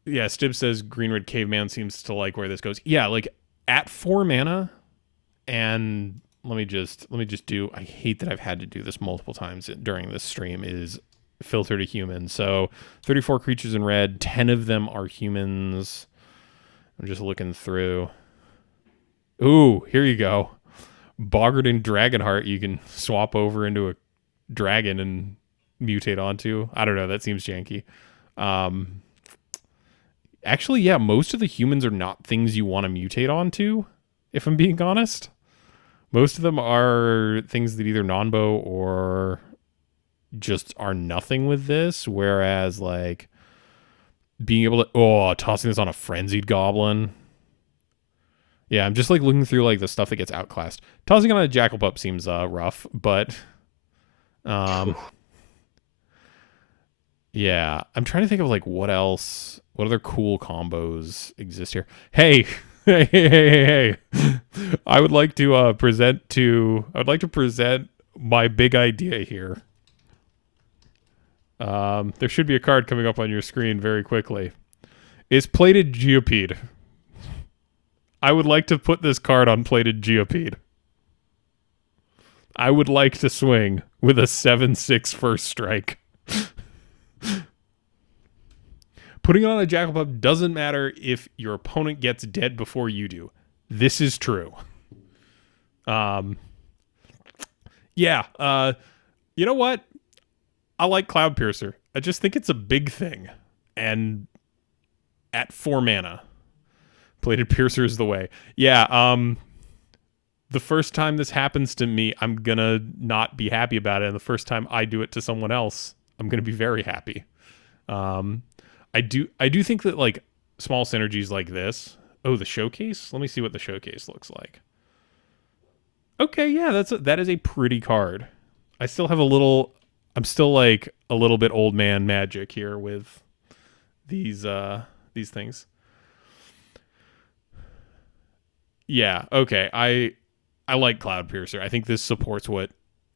Yeah, Stib says Green Red Caveman seems to like where this goes. Yeah, like at 4 mana, and let me just do. I hate that I've had to do this multiple times during this stream. Is filter to humans. So 34 creatures in red. 10 of them are humans. I'm just looking through. Ooh, here you go. Boggart and Dragonheart. You can swap over into a dragon and mutate onto. I don't know. That seems janky. Um, Actually, yeah, most of the humans are not things you want to mutate onto, if I'm being honest. Most of them are things that either non-bow or just are nothing with this, whereas, like, being able to... Oh, tossing this on a Frenzied Goblin. Yeah, I'm just, like, looking through, like, the stuff that gets outclassed. Tossing on a Jackal Pup seems rough, but... Um, yeah, I'm trying to think of, like, what else... What other cool combos exist here? Hey, hey! I would like to present my big idea here. There should be a card coming up on your screen very quickly. Is Plated Geopede. I would like to put this card on Plated Geopede. I would like to swing with a 7/6 first strike. Putting it on a Jackal Pup doesn't matter if your opponent gets dead before you do. This is true. Yeah. You know what? I like Cloud Piercer. I just think it's a big thing. And at 4 mana, Plated Piercer is the way. Yeah, the first time this happens to me, I'm gonna not be happy about it. And the first time I do it to someone else, I'm gonna be very happy. I do think that, like, small synergies like this. Oh, the showcase? Let me see what the showcase looks like. Okay, yeah, that is a pretty card. I still have a little... I'm still, like, a little bit old man magic here with these things. Yeah, okay. I like Cloud Piercer. I think this supports what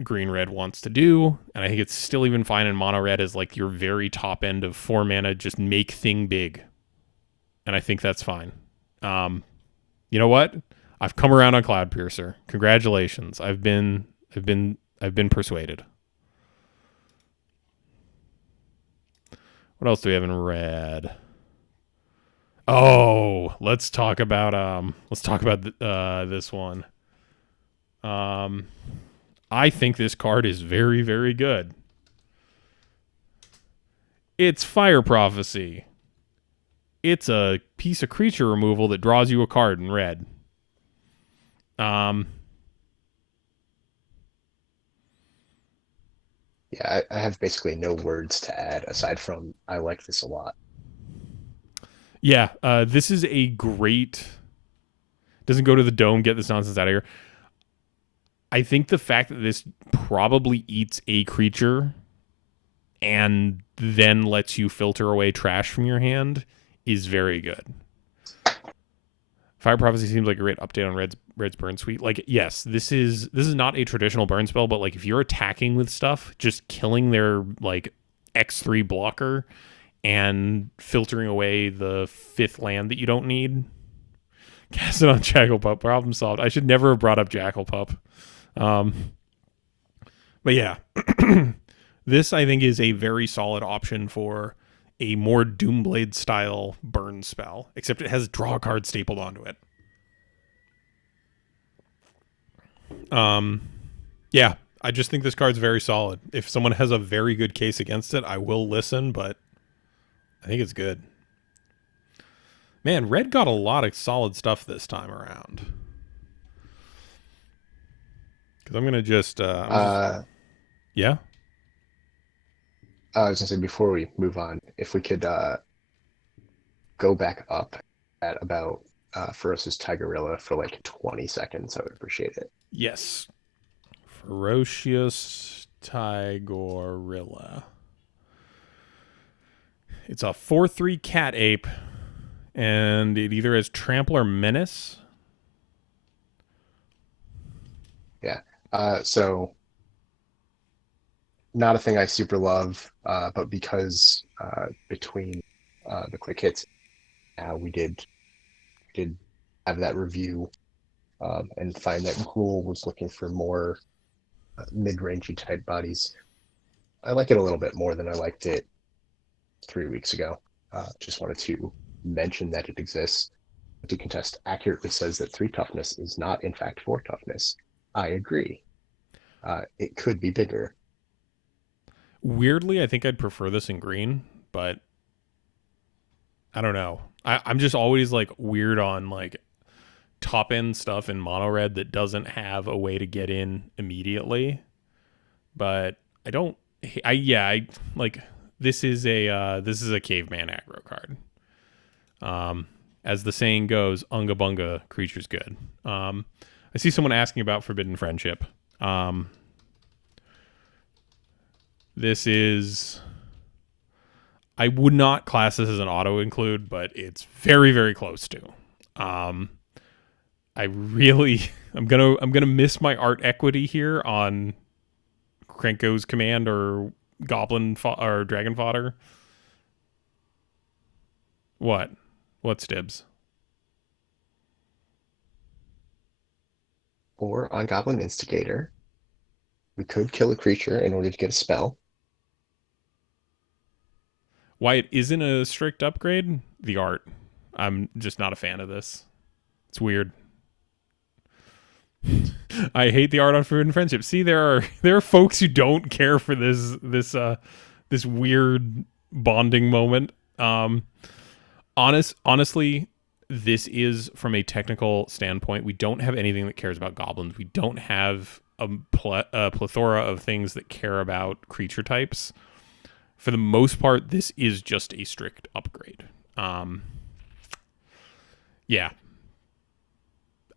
Green Red wants to do, and I think it's still even fine in Mono Red as, like, your very top end of 4 mana, just make thing big. And I think that's fine. You know what? I've come around on Cloud Piercer. Congratulations. I've been persuaded. What else do we have in red? Oh, let's talk about this one. I think this card is very, very good. It's Fire Prophecy. It's a piece of creature removal that draws you a card in red. Yeah, I have basically no words to add aside from I like this a lot. Yeah, this is a great... Doesn't go to the dome, get this nonsense out of here. I think the fact that this probably eats a creature and then lets you filter away trash from your hand is very good. Fire Prophecy seems like a great update on Red's burn suite. Like, yes, this is not a traditional burn spell, but, like, if you're attacking with stuff, just killing their, like, X3 blocker and filtering away the 5th land that you don't need. Cast it on Jackal Pup. Problem solved. I should never have brought up Jackal Pup. But yeah, this, I think, is a very solid option for a more Doomblade style burn spell, except it has draw card stapled onto it. Yeah, I just think this card's very solid. If someone has a very good case against it, I will listen, but I think it's good. Man, Red got a lot of solid stuff this time around. Because I'm going to just... yeah? I was gonna say, before we move on, if we could go back up at about Ferocious's Tigerilla for like 20 seconds, I would appreciate it. Yes. Ferocious Tigerilla. It's a 4/3 cat ape, and it either has Trample or Menace. Yeah. So not a thing I super love, but because between the quick hits we did have that review and find that Gruul was looking for more mid-rangey type bodies. I like it a little bit more than I liked it 3 weeks ago. Just wanted to mention that it exists. To contest accurately says that 3 toughness is not in fact 4 toughness. I agree. It could be bigger. Weirdly, I think I'd prefer this in green, but I don't know. I'm just always like weird on like top end stuff in mono red that doesn't have a way to get in immediately. But I don't. I like this is a caveman aggro card. As the saying goes, unga bunga, creature's good. I see someone asking about Forbidden Friendship. This is. I would not class this as an auto include, but it's very, very close to. I really, I'm gonna miss my art equity here on Krenko's command or or dragon fodder. What? What's dibs? Or on Goblin Instigator, we could kill a creature in order to get a spell. Why it isn't a strict upgrade? The art. I'm just not a fan of this. It's weird. I hate the art on Forbidden Friendship. See, there are folks who don't care for this weird bonding moment. Honestly, this is from a technical standpoint. We don't have anything that cares about goblins. We don't have a plethora of things that care about creature types. For the most part, this is just a strict upgrade. Yeah.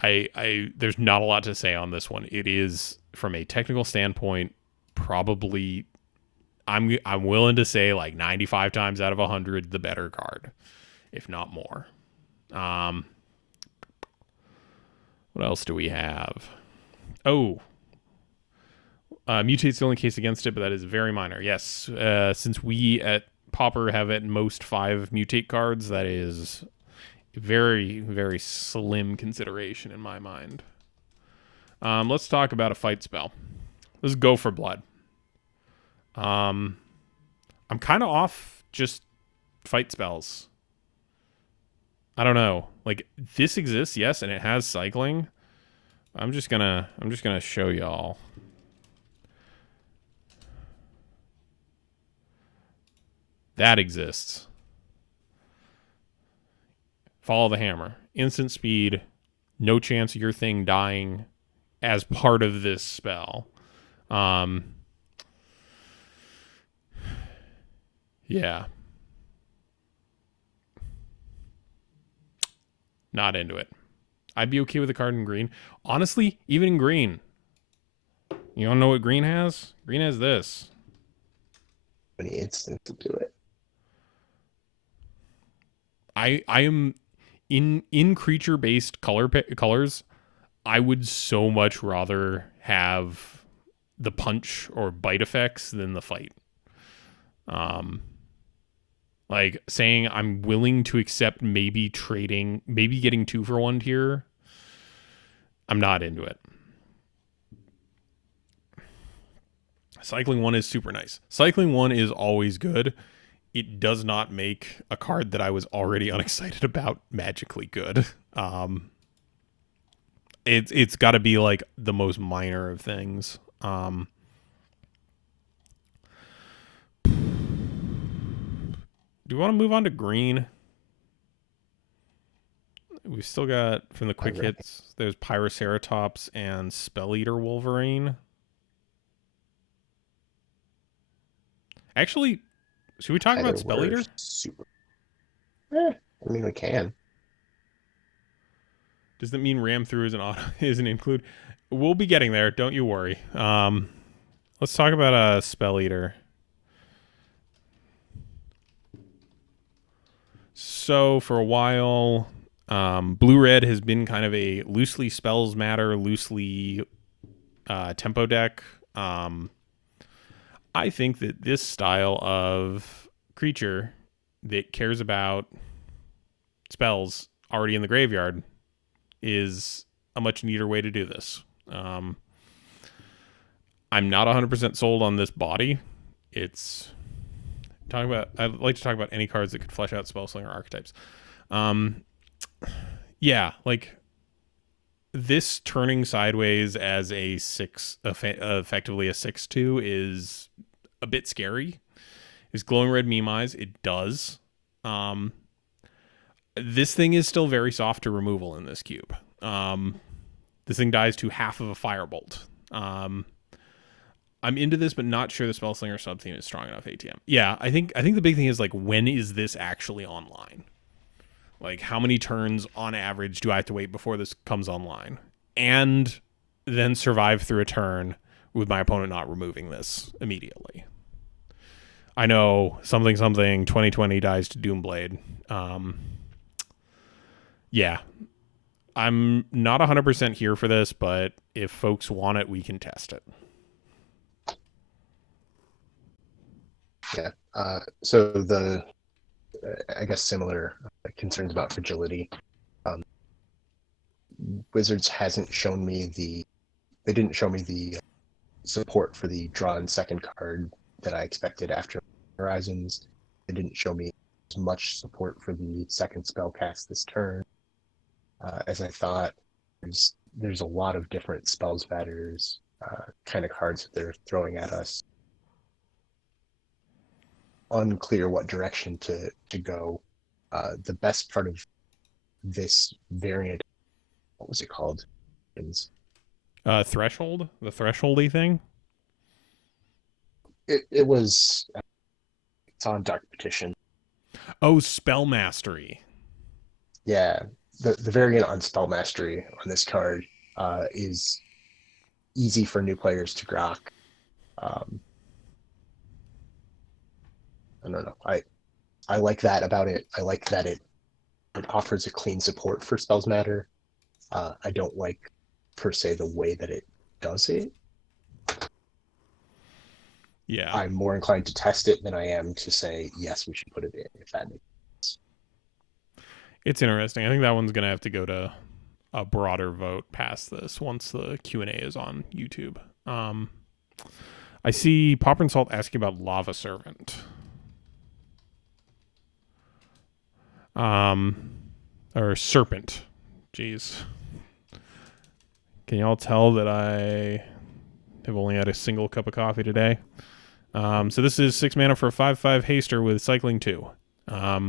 I there's not a lot to say on this one. It is from a technical standpoint probably I'm willing to say like 95 times out of 100 the better card, if not more. What else do we have? Oh, mutate's the only case against it, but that is very minor. Yes, since we at Pauper have at most 5 mutate cards, that is very, very slim consideration in my mind. Let's talk about a fight spell. Let's go for blood. I'm kind of off just fight spells. I don't know. Like this exists, yes, and it has cycling. I'm just gonna show y'all. That exists. Follow the hammer. Instant speed. No chance of your thing dying as part of this spell. Yeah. Not into it. I'd be okay with a card in green. Honestly, even in green. You don't know what green has? Green has this. Many instants to do it. I am in creature based colors. I would so much rather have the punch or bite effects than the fight. Like saying I'm willing to accept maybe trading, maybe getting 2 for 1 here. I'm not into it. Cycling 1 is super nice. Cycling 1 is always good. It does not make a card that I was already unexcited about magically good. It's got to be like the most minor of things. Do we want to move on to green? We've still got from the quick hits. There's Pyroceratops and Spell Eater Wolverine. Actually, should we talk about Spell Eater? Super. I mean, we can. Does that mean ram through is an include? We'll be getting there. Don't you worry. Let's talk about a Spell Eater. So for a while, blue-red has been kind of a loosely spells matter, loosely tempo deck. I think that this style of creature that cares about spells already in the graveyard is a much neater way to do this. I'm not 100% sold on this body. It's talking about. I'd like to talk about any cards that could flesh out Spellslinger archetypes. Yeah, like this turning sideways as a effectively a 6/2 is a bit scary. Is glowing red meme eyes? It does. This thing is still very soft to removal in this cube. This thing dies to half of a firebolt. I'm into this, but not sure the Spellslinger subtheme is strong enough. ATM. Yeah, I think the big thing is like, when is this actually online? Like, how many turns on average do I have to wait before this comes online? And then survive through a turn with my opponent not removing this immediately. I know something 2020 dies to Doomblade. Yeah. I'm not 100% here for this, but if folks want it, we can test it. Yeah. So I guess similar concerns about fragility. Wizards hasn't shown me they didn't show me the support for the drawn second card that I expected after Horizons. They didn't show me as much support for the second spell cast this turn as I thought. There's a lot of different spells batters kind of cards that they're throwing at us. Unclear what direction to go. The best part of this variant, what was it called? Threshold? The thresholdy thing? It was, it's on Dark Petition. Oh, Spell Mastery. Yeah, the variant on Spell Mastery on this card is easy for new players to grok. I don't know. I like that about it. I like that it offers a clean support for Spells Matter. I don't like, per se, the way that it does it. Yeah. I'm more inclined to test it than I am to say, yes, we should put it in, if that makes sense. It's interesting. I think that one's going to have to go to a broader vote past this once the Q&A is on YouTube. I see Popper and Salt asking about Lava Servant. Or Serpent. Jeez. Can y'all tell that I have only had a single cup of coffee today? So this is 6 mana for a 5/5 haster with cycling 2. I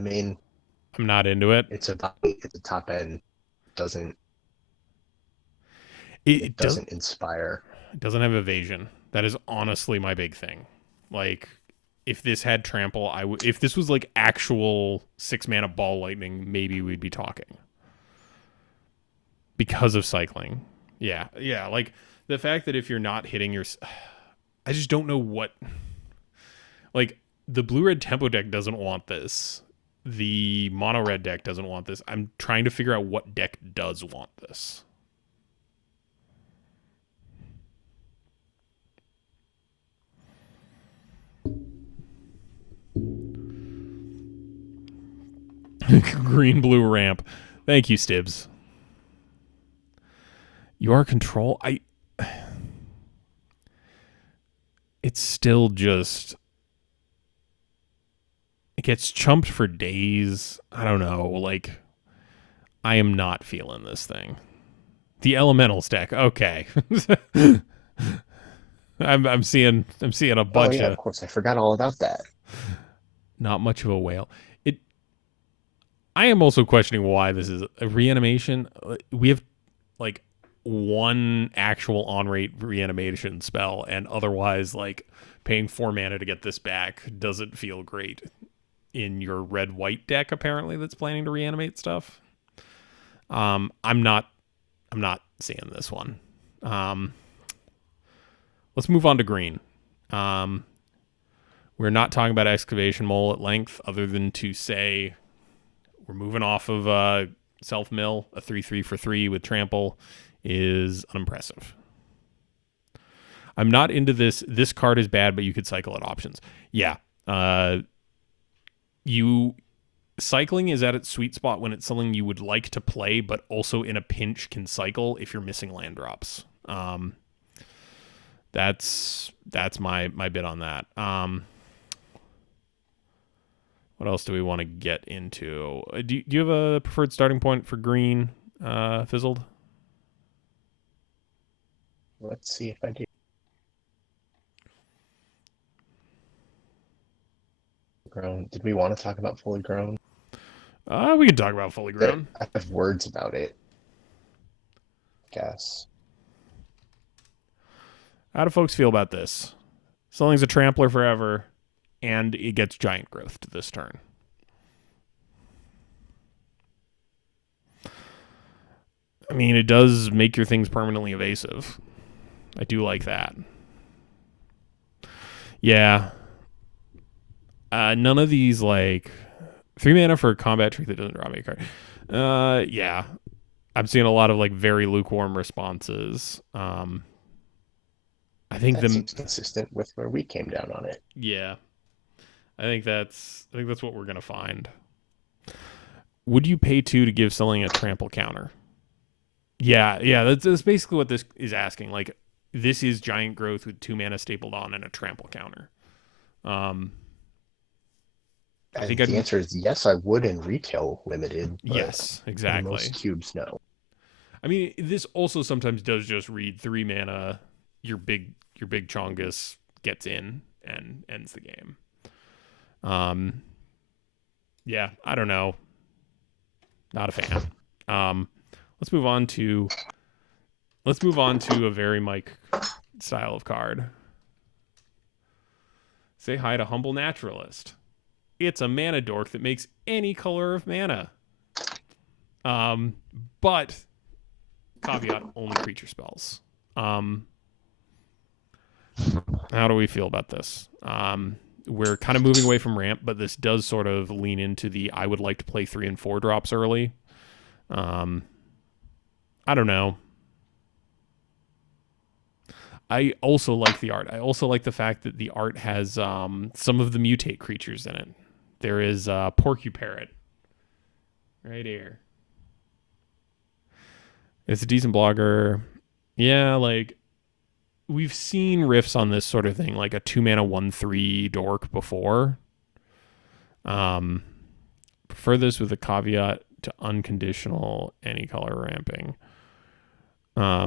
mean, I'm not into it. It's a top end. It doesn't inspire. It doesn't have evasion. That is honestly my big thing. Like, if this had trample, if this was like actual 6 mana ball lightning, maybe we'd be talking. Because of cycling. Yeah. Like, the fact that if you're not hitting your, I just don't know what, like, the blue-red tempo deck doesn't want this. The mono-red deck doesn't want this. I'm trying to figure out what deck does want this. Green blue ramp. Thank you, Stibbs. Your control, it's still just, it gets chumped for days. I don't know. Like, I am not feeling this thing. The elementals deck. Okay. I'm seeing a bunch of course, I forgot all about that. Not much of a whale. I am also questioning why this is a reanimation. We have like one actual on-rate reanimation spell, and otherwise, like, paying 4 mana to get this back doesn't feel great in your red-white deck, apparently, that's planning to reanimate stuff. I'm not seeing this one. Let's move on to green. We're not talking about Excavation Mole at length, other than to say we're moving off of Self Mill. A 3/3 for 3 with Trample is unimpressive. I'm not into this. This card is bad, but you could cycle at options. Yeah. You cycling is at its sweet spot when it's something you would like to play, but also in a pinch can cycle if you're missing land drops. That's my bit on that. What else do we want to get into? Do you have a preferred starting point for green, Fizzled? Let's see if I do. Grown. Did we want to talk about fully grown? We can talk about fully grown. I have words about it. Guess. How do folks feel about this? Something's a trampler forever, and it gets giant growth to this turn. I mean, it does make your things permanently evasive. I do like that. Yeah. None of these, like, 3 mana for a combat trick that doesn't draw me a card. Yeah. I'm seeing a lot of, like, very lukewarm responses. I think that seems consistent with where we came down on it. Yeah. I think that's what we're gonna find. Would you pay 2 to give something a trample counter? Yeah, that's basically what this is asking. Like, this is giant growth with 2 mana stapled on and a trample counter. I think the answer is yes, I would in retail limited. Yes, exactly. Most cubes, no. I mean, this also sometimes does just read 3 mana. Your big Chongus gets in and ends the game. Yeah, I don't know. Not a fan. Let's move on to a very Mike style of card. Say hi to Humble Naturalist. It's a mana dork that makes any color of mana. But caveat, only creature spells. How do we feel about this? We're kind of moving away from ramp, but this does sort of lean into the I would like to play 3 and 4 drops early. I don't know. I also like the art. I also like the fact that the art has some of the mutate creatures in it. There is Porcuparrot right here. It's a decent blogger. Yeah, like, we've seen riffs on this sort of thing, like a 2 mana 1/3 dork before. Prefer this with a caveat to unconditional any color ramping. I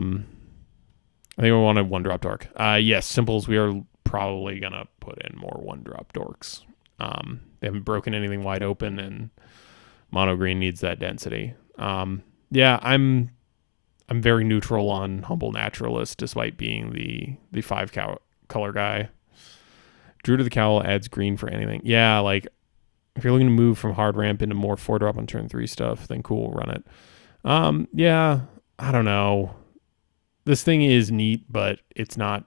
think we wanted 1-drop dork. Yes, simples. We are probably gonna put in more 1-drop dorks. They haven't broken anything wide open, and mono green needs that density. Yeah, I'm very neutral on Humble Naturalist, despite being the 5 color guy. Druid of the Cowl adds green for anything. Yeah, like, if you're looking to move from hard ramp into more 4-drop on turn 3 stuff, then cool, run it. Yeah, I don't know. This thing is neat, but it's not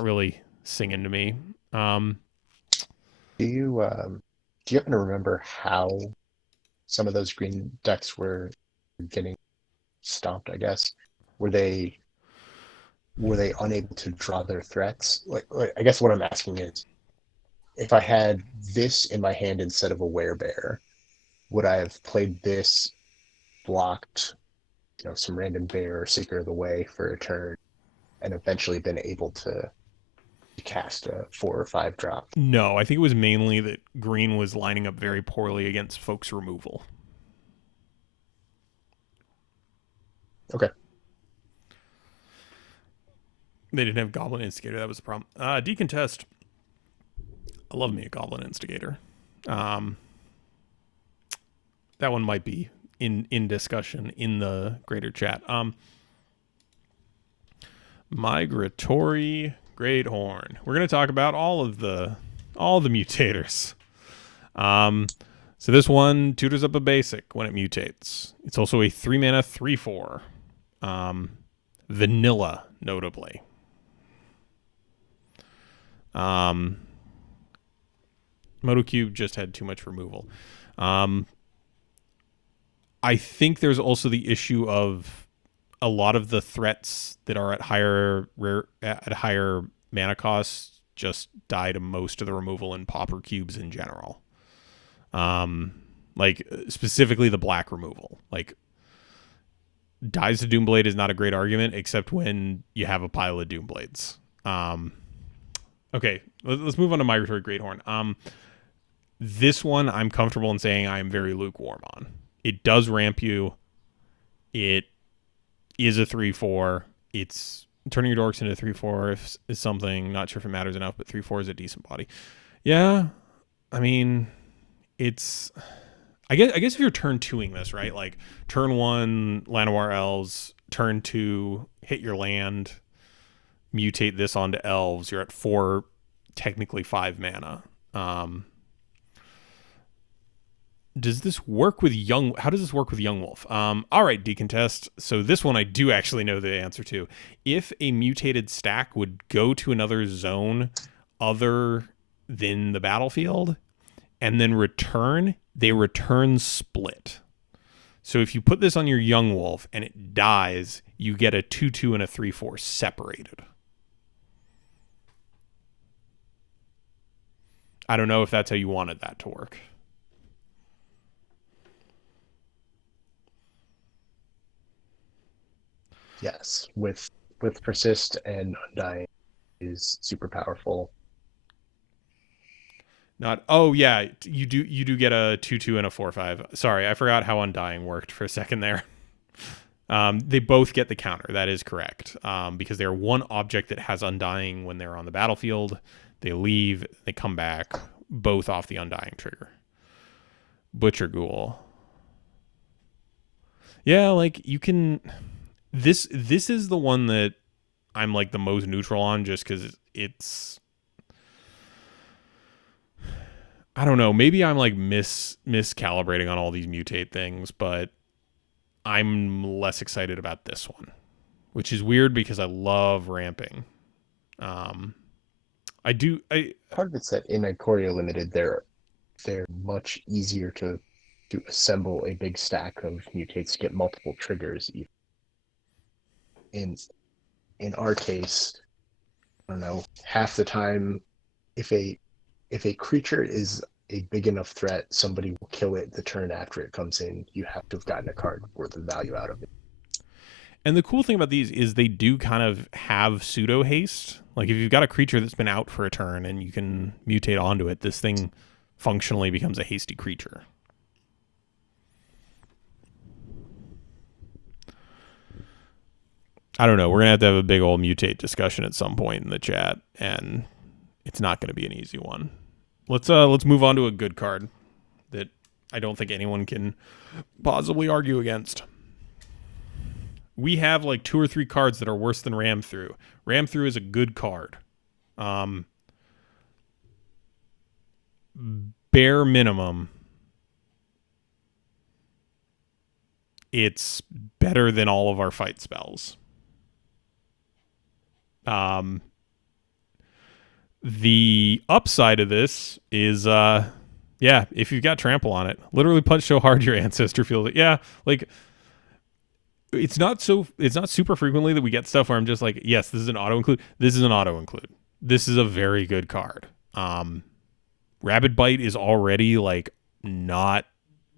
really singing to me. Do you happen to remember how some of those green decks were getting stomped, I guess? Were they unable to draw their threats? Like, I guess what I'm asking is, if I had this in my hand instead of a werebear, would I have played this, blocked, some random bear or Seeker of the Way for a turn, and eventually been able to cast a 4 or 5 drop? No, I think it was mainly that green was lining up very poorly against folks' removal. Okay. They didn't have Goblin Instigator. That was the problem. Decontest. I love me a Goblin Instigator. That one might be in discussion in the greater chat. Migratory Great Horn. We're going to talk about all the mutators. So this one tutors up a basic when it mutates. It's also a 3 mana 3/4. Vanilla, notably. MotoCube just had too much removal. I think there's also the issue of a lot of the threats that are at higher mana costs just die to most of the removal in pauper cubes in general. Like specifically the black removal. Like dies to Doomblade is not a great argument, except when you have a pile of Doomblades. Okay, let's move on to Migratory Greathorn. This one I'm comfortable in saying I am very lukewarm on. It does ramp you. It is a 3/4. It's turning your dorks into 3/4 is something. Not sure if it matters enough, but 3/4 is a decent body. Yeah, I mean, it's. I guess if you're turn 2ing this, right? Like turn 1 Llanowar Elves, turn 2 hit your land, mutate this onto Elves. You're at 4, technically 5 mana. Does this work with How does this work with Young Wolf? All right, Decontest. So this one I do actually know the answer to. If a mutated stack would go to another zone other than the battlefield and then return, they return split. So if you put this on your Young Wolf and it dies, you get a 2/2 and a 3/4 separated. I don't know if that's how you wanted that to work. Yes, with persist and undying is super powerful. Not yeah, you do get a 2/2 and a 4/5. Sorry, I forgot how undying worked for a second there. They both get the counter. That is correct. Because they're one object that has undying when they're on the battlefield. They leave, they come back, both off the undying trigger. Butcher Ghoul. Yeah, like you can. This is the one that I'm like the most neutral on, just because it's. I don't know. Maybe I'm like miscalibrating on all these mutate things, but I'm less excited about this one, which is weird because I love ramping. I do. Part of it's that in Ikoria Limited, they're much easier to assemble a big stack of mutates to get multiple triggers. In our case, I don't know, half the time, if a creature is a big enough threat, somebody will kill it the turn after it comes in. You have to have gotten a card worth of value out of it. And the cool thing about these is they do kind of have pseudo haste. Like if you've got a creature that's been out for a turn and you can mutate onto it, this thing functionally becomes a hasty creature. I don't know. We're going to have a big old mutate discussion at some point in the chat, and it's not going to be an easy one. Let's move on to a good card that I don't think anyone can possibly argue against. We have like 2 or 3 cards that are worse than Ram Through. Ram Through is a good card. Bare minimum, it's better than all of our fight spells. The upside of this is, if you've got trample on it, literally punch so hard your ancestor feels it. Yeah, like it's not super frequently that we get stuff where I'm just like, yes, this is an auto include. This is an auto include. This is a very good card. Rabid Bite is already like not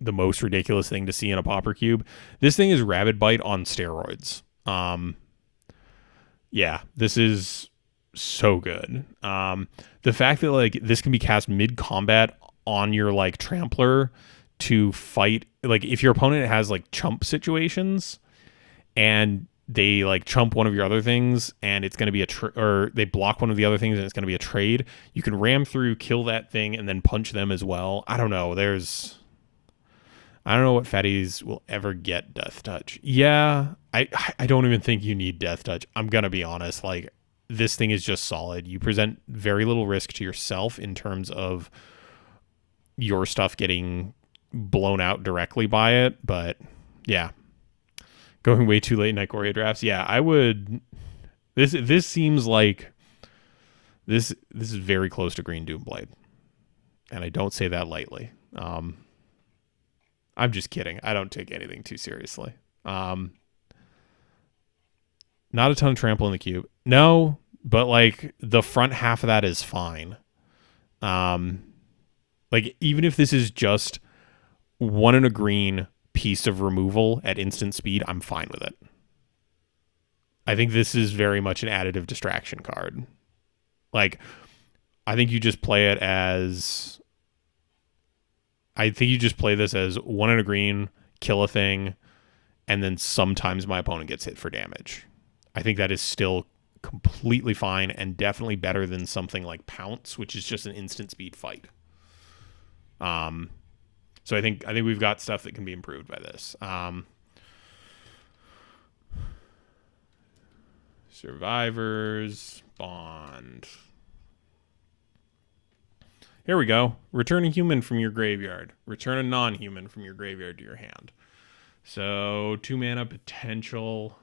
the most ridiculous thing to see in a pauper cube. This thing is Rabid Bite on steroids. Yeah, this is so good. The fact that like this can be cast mid combat on your like trampler to fight, like if your opponent has like chump situations and they like chump one of your other things and it's going to be or they block one of the other things and it's going to be a trade, you can ram through, kill that thing, and then punch them as well. I don't know. I don't know what fatties will ever get Death Touch. Yeah, I don't even think you need Death Touch. I'm going to be honest. Like, this thing is just solid. You present very little risk to yourself in terms of your stuff getting blown out directly by it. But, yeah. Going way too late in Ikoria drafts. Yeah, I would... This seems like... This is very close to Green Doomblade. And I don't say that lightly. I'm just kidding. I don't take anything too seriously. Not a ton of trample in the cube. No, but like the front half of that is fine. Like even if this is just 1 and a green piece of removal at instant speed, I'm fine with it. I think this is very much an additive distraction card. Like, I think you just play it as. I think you just play this as 1 and a green, kill a thing, and then sometimes my opponent gets hit for damage. I think that is still completely fine and definitely better than something like Pounce, which is just an instant speed fight. So I think we've got stuff that can be improved by this. Survivors, Bond. Here we go. Return a human from your graveyard. Return a non-human from your graveyard to your hand. So 2 mana potential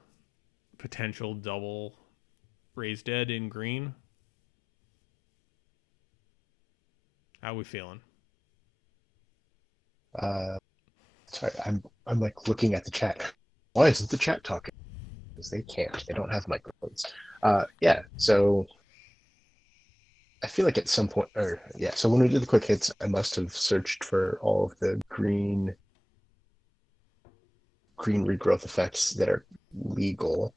double raise dead in green. How are we feeling? Sorry, I'm like looking at the chat. Why isn't the chat talking? Because they can't. They don't have microphones. Yeah. So I feel like at some point, so when we did the quick hits, I must have searched for all of the green regrowth effects that are legal.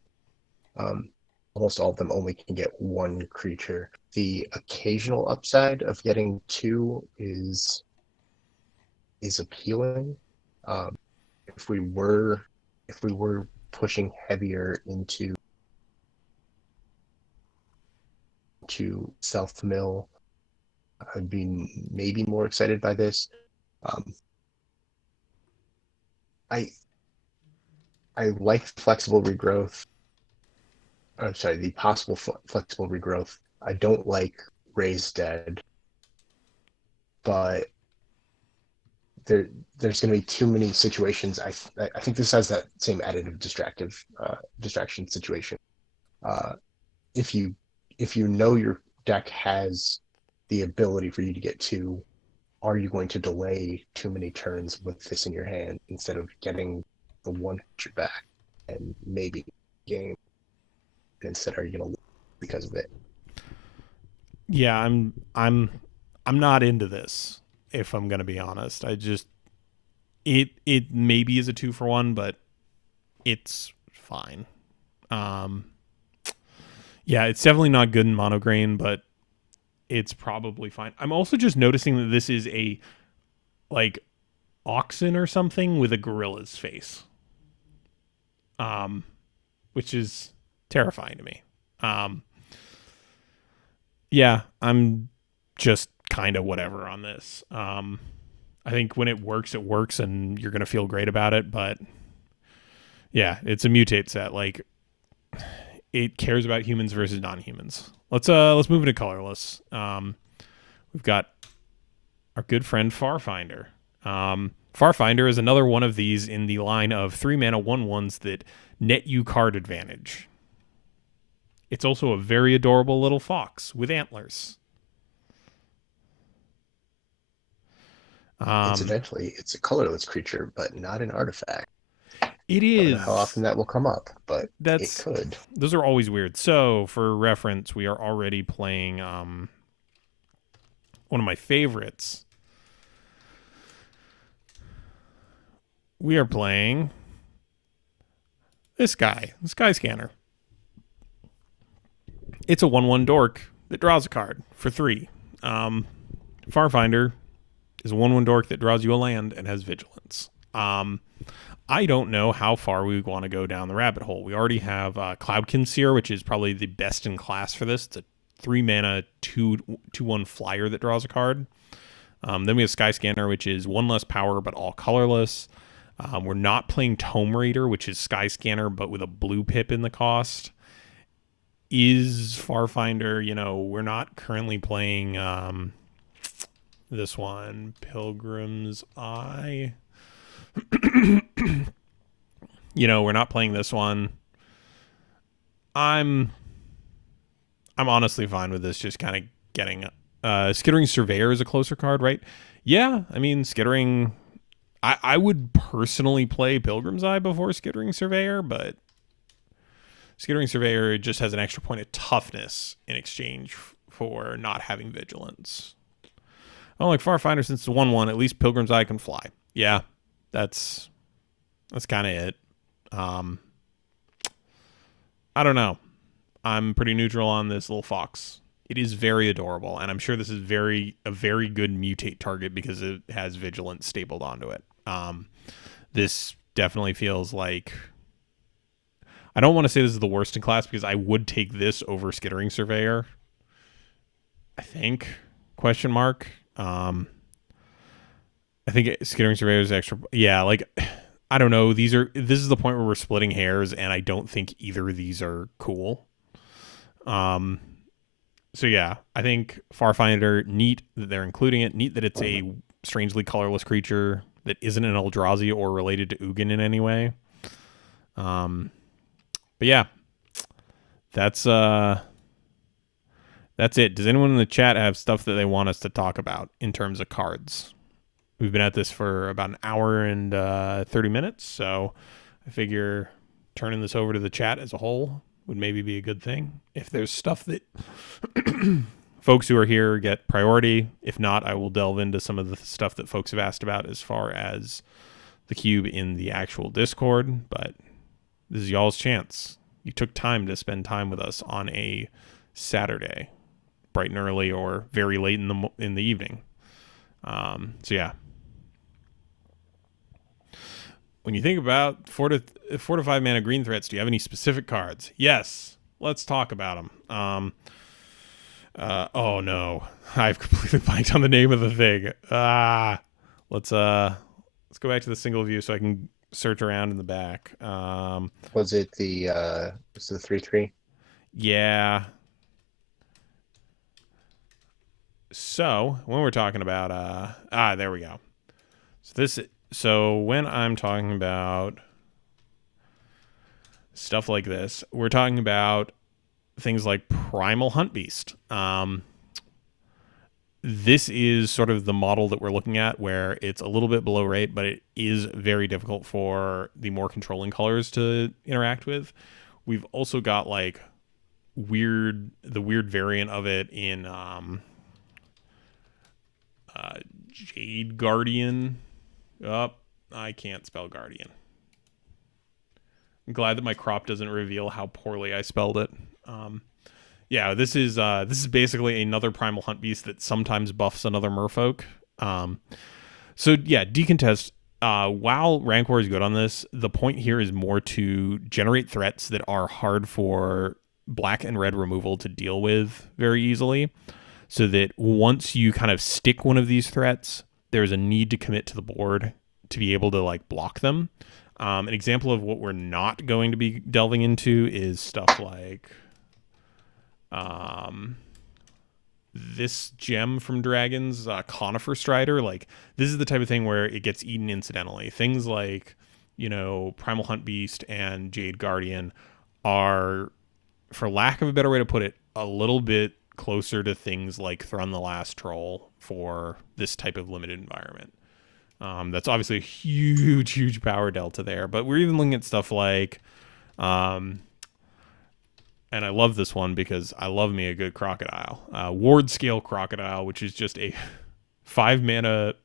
Almost all of them only can get 1 creature. The occasional upside of getting 2 is appealing. If we were pushing heavier into self-mill, I'd be maybe more excited by this. I like flexible regrowth. I'm sorry, the possible flexible regrowth. I don't like raise dead, but there's going to be too many situations. I think this has that same additive distraction situation. If you know your deck has the ability for you to get 2, are you going to delay too many turns with this in your hand instead of getting the 1 creature back and maybe game? Instead, are you going to lose because of it? Yeah, I'm not into this. If I'm gonna be honest, I just it maybe is a 2-for-1, but it's fine. Yeah, it's definitely not good in monograin, but it's probably fine. I'm also just noticing that this is a like oxen or something with a gorilla's face, which is terrifying to me. Yeah, I'm just kind of whatever on this. I think when it works, and you're gonna feel great about it. But yeah, it's a mutate set. Like it cares about humans versus non-humans. Let's move into colorless. We've got our good friend Farfinder. Farfinder is another one of these in the line of 3 mana 1/1s that net you card advantage. It's also a very adorable little fox with antlers. Incidentally, it's a colorless creature, but not an artifact. It I is. don't know how often that will come up, but it could. Those are always weird. So, for reference, we are already playing one of my favorites. We are playing this guy, Sky Scanner. It's a 1/1 dork that draws a card for 3. Farfinder is a 1/1 dork that draws you a land and has vigilance. I don't know how far we want to go down the rabbit hole. We already have Cloudkin Seer, which is probably the best in class for this. It's a 3 mana 2/1 flyer that draws a card. Then we have Sky Scanner, which is 1 less power but all colorless. We're not playing Tome Raider, which is Sky Scanner but with a blue pip in the cost. Is Farfinder, we're not currently playing this one, Pilgrim's Eye. We're not playing this one. I'm honestly fine with this just kind of getting Skittering Surveyor is a closer card, right? Yeah, I mean Skittering I would personally play Pilgrim's Eye before Skittering Surveyor, but Skittering Surveyor just has an extra point of toughness in exchange for not having vigilance. Unlike Farfinder, since it's 1/1, at least Pilgrim's Eye can fly. Yeah, that's kind of it. I don't know. I'm pretty neutral on this little fox. It is very adorable, and I'm sure this is a very good mutate target because it has vigilance stapled onto it. This definitely feels like, I don't want to say this is the worst in class because I would take this over Skittering Surveyor. I think ? I think Skittering Surveyor is extra. Yeah, like, I don't know. This is the point where we're splitting hairs, and I don't think either of these are cool. So yeah, I think Farfinder, neat that they're including it. Neat that it's a strangely colorless creature that isn't an Eldrazi or related to Ugin in any way. But yeah, that's it. Does anyone in the chat have stuff that they want us to talk about in terms of cards? We've been at this for about an hour and 30 minutes, so I figure turning this over to the chat as a whole would maybe be a good thing. If there's stuff that folks who are here get priority. If not, I will delve into some of the stuff that folks have asked about as far as the cube in the actual Discord, but this is y'all's chance. You took time to spend time with us on a Saturday, bright and early or very late in the evening. So yeah. When you think about 4 to 5 mana green threats, do you have any specific cards? Yes. Let's talk about them. Oh no, I've completely blanked on the name of the thing. Let's go back to the single view so I can search around in the back. Was it the 3/3? Yeah. So when we're talking about there we go. So when I'm talking about stuff like this, we're talking about things like Primal Hunt Beast. This is sort of the model that we're looking at where it's a little bit below rate, but it is very difficult for the more controlling colors to interact with. We've also got like the weird variant of it in Jade Guardian. I can't spell Guardian. I'm glad that my crop doesn't reveal how poorly I spelled it. Yeah, this is basically another Primal Hunt Beast that sometimes buffs another merfolk. So yeah, decontest. While Rancor is good on this, the point here is more to generate threats that are hard for black and red removal to deal with very easily, so that once you kind of stick one of these threats, there's a need to commit to the board to be able to like block them. An example of what we're not going to be delving into is stuff like this gem from Dragons, Conifer Strider. Like, this is the type of thing where it gets eaten incidentally. Things like, Primal Hunt Beast and Jade Guardian are, for lack of a better way to put it, a little bit closer to things like Thrun the Last Troll for this type of limited environment. That's obviously a huge power delta there, but we're even looking at stuff like and I love this one because I love me a good Crocodile. Ward Scale Crocodile, which is just a 5 mana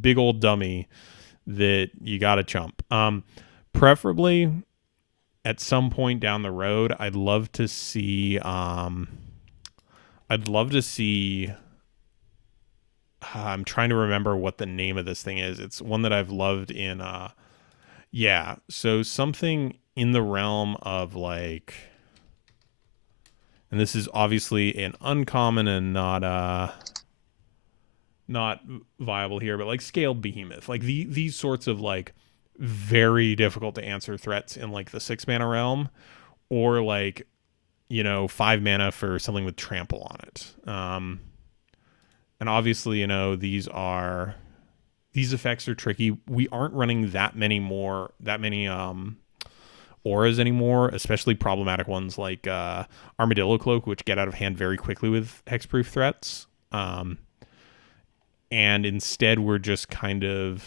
big old dummy that you gotta chump. Preferably at some point down the road, I'd love to see I'm trying to remember what the name of this thing is. It's one that I've loved in so something in the realm of like, and this is obviously an uncommon and not viable here, but like Scaled Behemoth, like these sorts of like very difficult to answer threats in like the 6 mana realm, or like 5 mana for something with trample on it. And obviously these effects are tricky. We aren't running that many auras anymore, especially problematic ones like Armadillo Cloak, which get out of hand very quickly with hexproof threats. And instead we're just kind of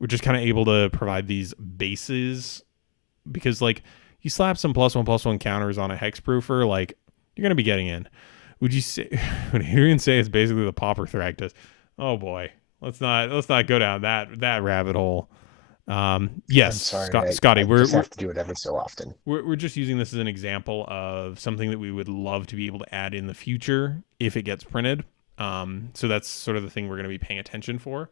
able to provide these bases, because like you slap some +1/+1 counters on a hexproofer, like you're gonna be getting in. Would you say? Would Adrian say it's basically the Pauper Thragtus? Oh boy, let's not go down that rabbit hole. Yes, I'm sorry, Scotty, I just have to do it every so often. we're just using this as an example of something that we would love to be able to add in the future if it gets printed. So that's sort of the thing we're going to be paying attention for.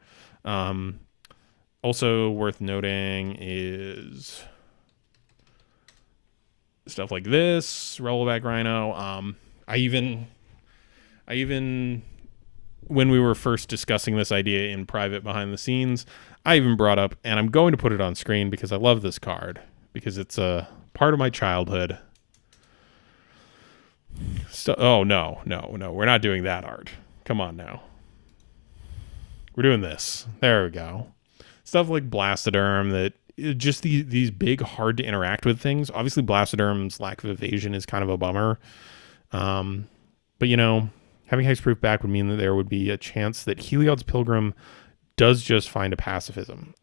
Also worth noting is stuff like this, Rollback Rhino. I even when we were first discussing this idea in private behind the scenes, I even brought up, and I'm going to put it on screen because I love this card, because it's a part of my childhood. Oh, no, we're not doing that art. Come on now. We're doing this. There we go. Stuff like Blastoderm, that just these big, hard to interact with things. Obviously, Blastoderm's lack of evasion is kind of a bummer. But, you know, having Hexproof back would mean that there would be a chance that Heliod's Pilgrim does just find a pacifism.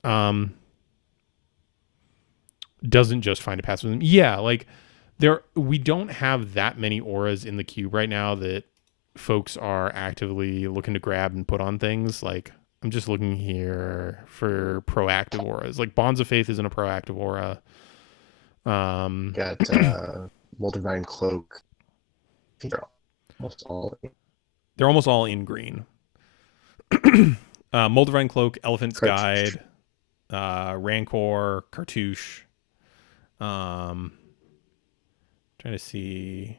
Doesn't just find a pacifism. Yeah, like we don't have that many auras in the cube right now that folks are actively looking to grab and put on things. Like, I'm just looking here for proactive auras. Like, Bonds of Faith isn't a proactive aura. Got Moldavine Cloak. I think they're almost all in green. Moldavine Cloak, Elephant's Guide, Rancor, Cartouche. Trying to see,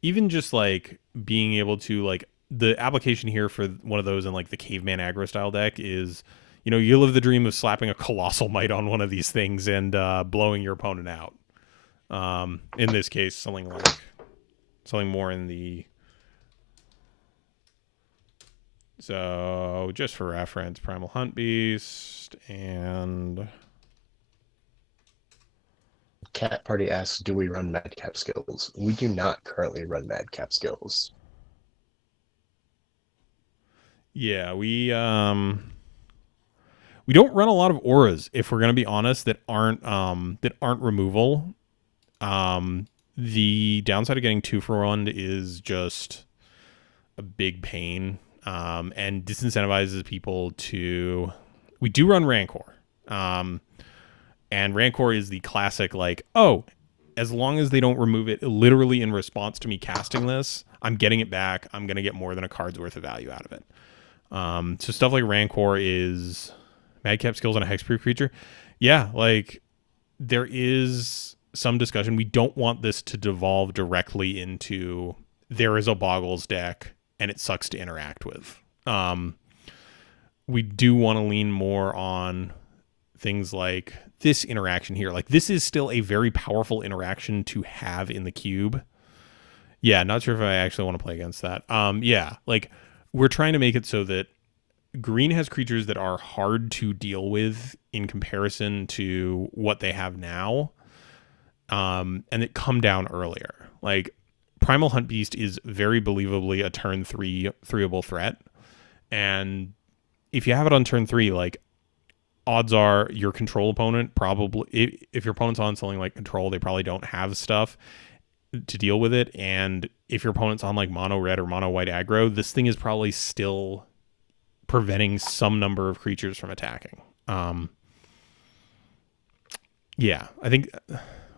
even just like being able to, like, the application here for one of those in like the Caveman aggro style deck is, you know, you live the dream of slapping a Colossal Might on one of these things and blowing your opponent out. In this case, something more in the. So, just for reference, Primal Hunt Beast and. Cat Party asks, do we run Madcap skills? We do not currently run Madcap skills. Yeah, we don't run a lot of auras, if we're gonna be honest, that aren't removal. The downside of getting 2-for-1 is just a big pain. And disincentivizes people to. We do run Rancor. And Rancor is the classic, like, oh, as long as they don't remove it literally in response to me casting this, I'm getting it back. I'm going to get more than a card's worth of value out of it. So stuff like Rancor is Madcap skills on a hexproof creature. Yeah, like, there is some discussion. We don't want this to devolve directly into there is a Boggles deck and it sucks to interact with. We do want to lean more on things like this interaction here. Like, this is still a very powerful interaction to have in the cube. Yeah, not sure if I actually want to play against that. Yeah, like, we're trying to make it so that green has creatures that are hard to deal with in comparison to what they have now, and that come down earlier. Like, Primal Hunt Beast is very believably a turn 3 3-able threat, and if you have it on turn 3, like, odds are your control opponent probably, if your opponent's on something like control, they probably don't have stuff to deal with it. And if your opponent's on like mono red or mono white aggro, this thing is probably still preventing some number of creatures from attacking. Yeah, I think.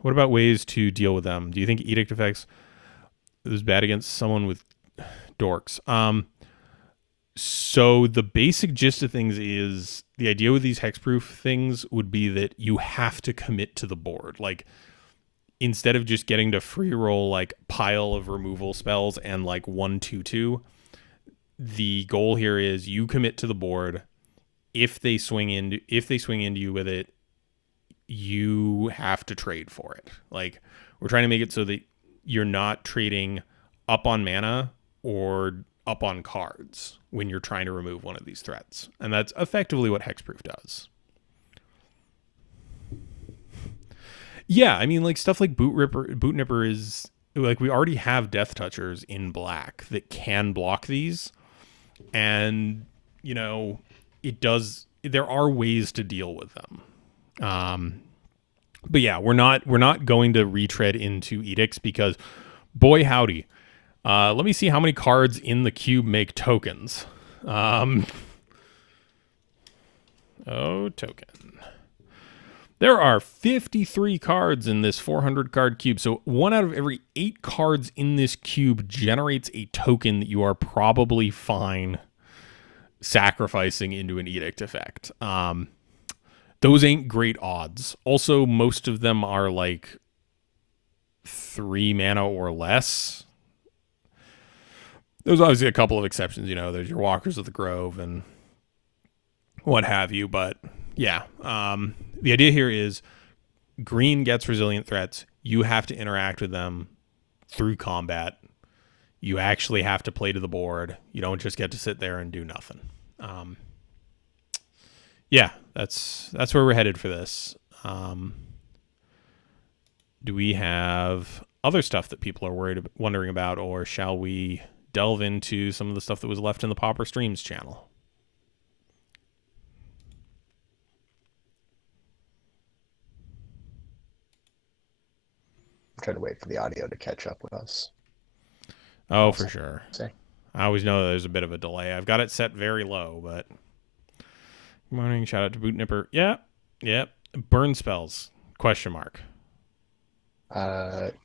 What about ways to deal with them? Do you think Edict effects is bad against someone with dorks? So the basic gist of things is the idea with these hexproof things would be that you have to commit to the board. Like, instead of just getting to free roll like pile of removal spells and like 1/2/2, the goal here is you commit to the board. If they swing into you with it, you have to trade for it. Like, we're trying to make it so that you're not trading up on mana or up on cards when you're trying to remove one of these threats. And that's effectively what hexproof does. Yeah, I mean, like, stuff like Boot Nipper is like, we already have Death Touchers in black that can block these, and, you know, there are ways to deal with them. But yeah, we're not going to retread into edicts because, boy howdy, let me see how many cards in the cube make tokens. Token. There are 53 cards in this 400 card cube. So 1 out of every 8 cards in this cube generates a token that you are probably fine sacrificing into an edict effect. Those ain't great odds. Also, most of them are like 3 mana or less. There's obviously a couple of exceptions, there's your Walkers of the Grove and what have you, but yeah. The idea here is green gets resilient threats. You have to interact with them through combat. You actually have to play to the board. You don't just get to sit there and do nothing. Yeah, that's where we're headed for this. Do we have other stuff that people are wondering about, or shall we delve into some of the stuff that was left in the Pauper Streams channel? I'm trying to wait for the audio to catch up with us. Oh, for sure. Say. I always know there's a bit of a delay. I've got it set very low, but... Good morning. Shout out to Boot Nipper. Yeah. Burn spells. Question mark.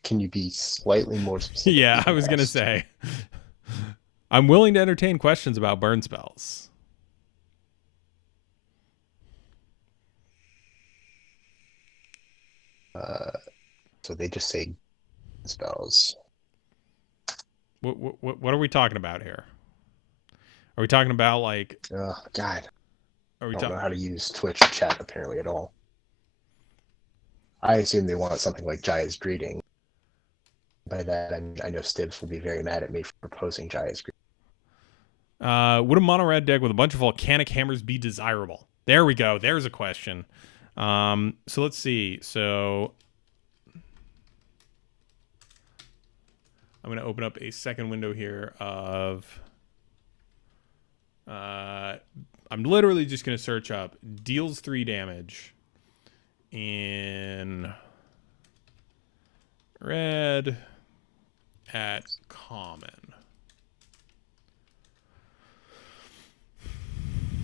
Can you be slightly more specific? Yeah, I was going to say. I'm willing to entertain questions about burn spells. So they just say spells. What are we talking about here? Are we talking about like? Oh God, I don't know how to use Twitch chat apparently at all. I assume they want something like Jaya's Greeting. By that, I know Stibbs will be very mad at me for proposing Jaya's Greeting. Would a mono red deck with a bunch of volcanic hammers be desirable? There we go. There's a question. So let's see. So I'm going to open up a second window here of... I'm literally just going to search up deals 3 damage in red at common.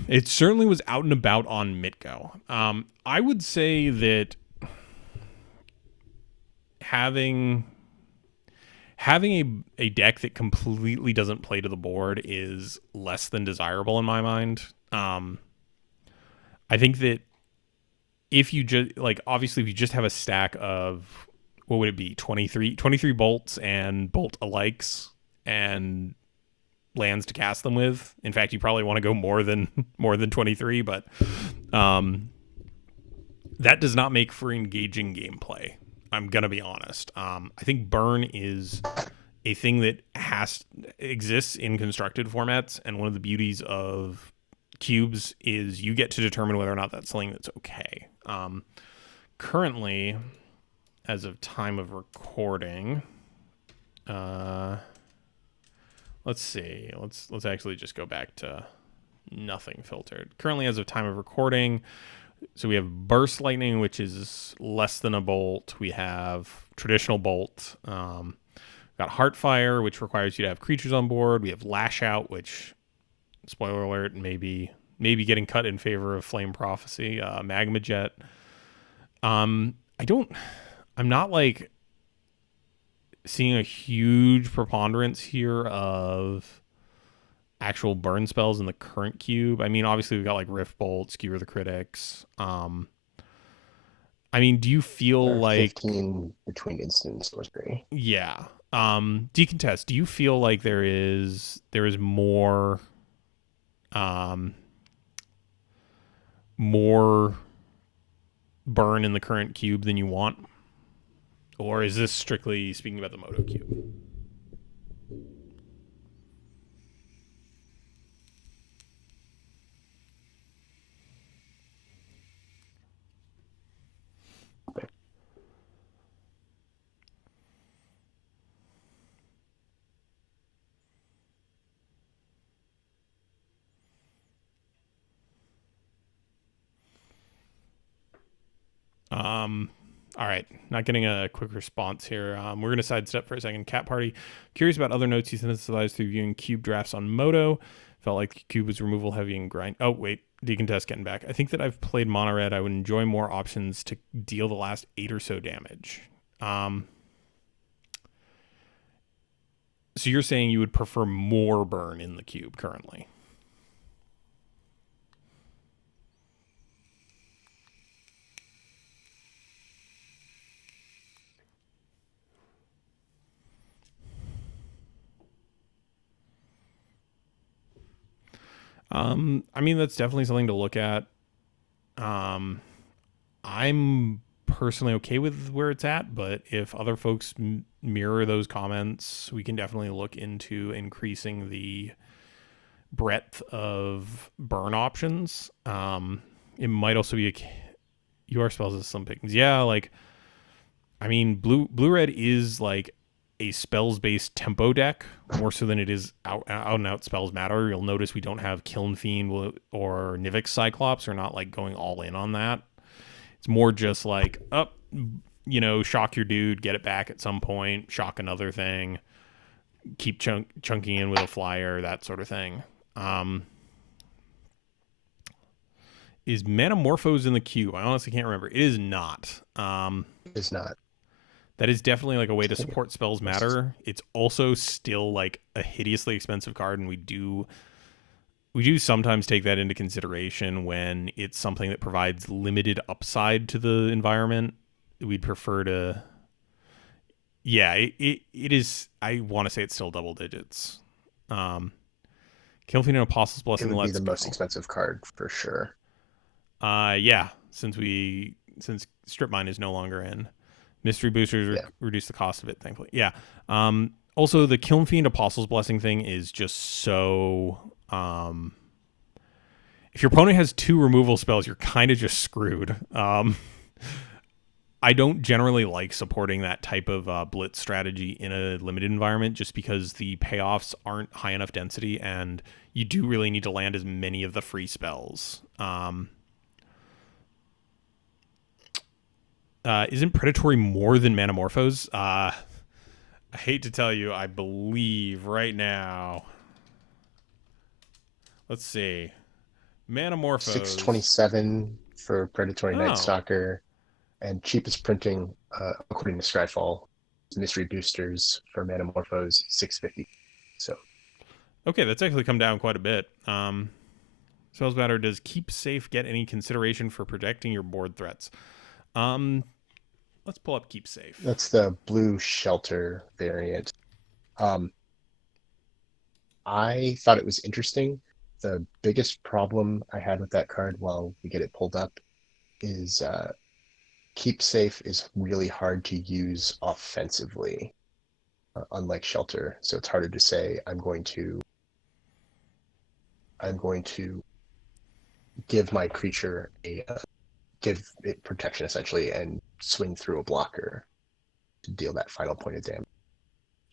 It certainly was out and about on Mitgo. I would say that having a deck that completely doesn't play to the board is less than desirable in my mind. I think that if you just obviously if you just have a stack of, what would it be, 23 bolts and bolt alikes and lands to cast them with. In fact, you probably want to go more than 23, but that does not make for engaging gameplay. I'm gonna be honest. I think burn is a thing that exists in constructed formats, and one of the beauties of cubes is you get to determine whether or not that's something that's okay. Currently, as of time of recording, let's see. Let's actually just go back to nothing filtered. Currently, as of time of recording, so we have burst lightning, which is less than a bolt. We have traditional bolt. Got heartfire, which requires you to have creatures on board. We have lash out, which, spoiler alert, maybe getting cut in favor of flame prophecy. Magma jet. I'm not like seeing a huge preponderance here of actual burn spells in the current cube. I mean, obviously we've got like Rift Bolt, Skewer the Critics. I mean, do you feel like 15 between instant and sorcery? Yeah. Decontest, do you feel like there is more burn in the current cube than you want? Or is this strictly speaking about the Moto cube? All right, not getting a quick response here. We're going to sidestep for a second. Cat Party, curious about other notes you synthesized through viewing cube drafts on Moto. Felt like cube was removal heavy and grind. Oh, wait, Decontest getting back. I think that I've played Mono Red. I would enjoy more options to deal the last 8 or so damage. So you're saying you would prefer more burn in the cube currently? I mean, that's definitely something to look at. I'm personally okay with where it's at, but if other folks mirror those comments, we can definitely look into increasing the breadth of burn options. It might also be your spells as some pickings. Yeah, like, I mean, blue red is like a spells based tempo deck more so than it is out and out spells matter. You'll notice we don't have Kiln Fiend or Nivix Cyclops. We're not like going all in on that. It's more just like, shock your dude, get it back at some point, shock another thing, keep chunking in with a flyer, that sort of thing. Is Manamorphose in the queue? I honestly can't remember. It is not. It's not. That is definitely like a way to support spells matter. It's also still like a hideously expensive card, and we do sometimes take that into consideration when it's something that provides limited upside to the environment. We'd prefer to. Yeah, it is. I want to say it's still double digits. Kilfiend and Apostle's Blessing. It would be the most expensive card for sure. Yeah, since Strip Mine is no longer in. Mystery boosters reduce the cost of it, thankfully. Yeah. Also, the Kiln Fiend Apostle's Blessing thing is just so. If your opponent has 2 removal spells, you're kind of just screwed. I don't generally like supporting that type of blitz strategy in a limited environment just because the payoffs aren't high enough density, and you do really need to land as many of the free spells. Isn't Predatory more than Manamorphose? I hate to tell you, I believe right now. Let's see. Manamorphose. 627 for Predatory Night Stalker, and cheapest printing, according to Skyfall, Mystery Boosters for Manamorphose, 650. So. Okay, that's actually come down quite a bit. Spells Matter, does Keep Safe get any consideration for protecting your board threats? Let's pull up Keep Safe. That's the blue shelter variant. I thought it was interesting. The biggest problem I had with that card while we get it pulled up is Keep Safe is really hard to use offensively, unlike Shelter. So it's harder to say I'm going to give my creature give it protection essentially and swing through a blocker to deal that final point of damage.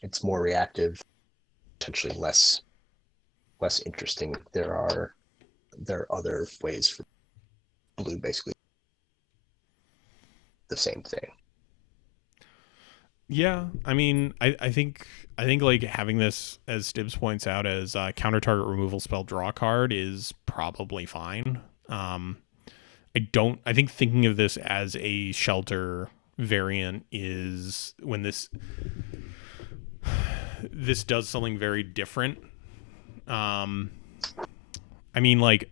It's more reactive, potentially less interesting. There are other ways for blue basically the same thing. Yeah, I mean, I think like having this, as Stibbs points out, as a counter target removal spell draw card is probably fine. I think thinking of this as a Shelter variant is when this does something very different. I mean, like,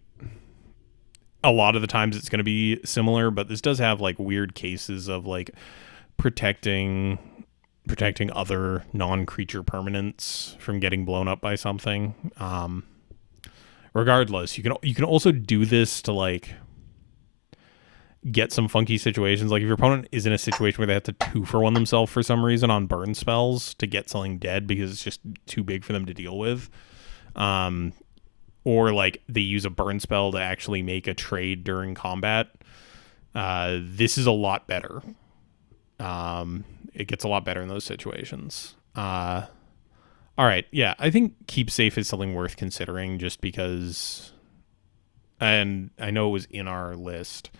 a lot of the times it's going to be similar, but this does have like weird cases of like protecting other non-creature permanents from getting blown up by something. Regardless, you can also do this to like get some funky situations. Like if your opponent is in a situation where they have to 2-for-1 themselves for some reason on burn spells to get something dead because it's just too big for them to deal with. Or like they use a burn spell to actually make a trade during combat. This is a lot better. It gets a lot better in those situations. All right. Yeah, I think Keep Safe is something worth considering just because, and I know it was in our list,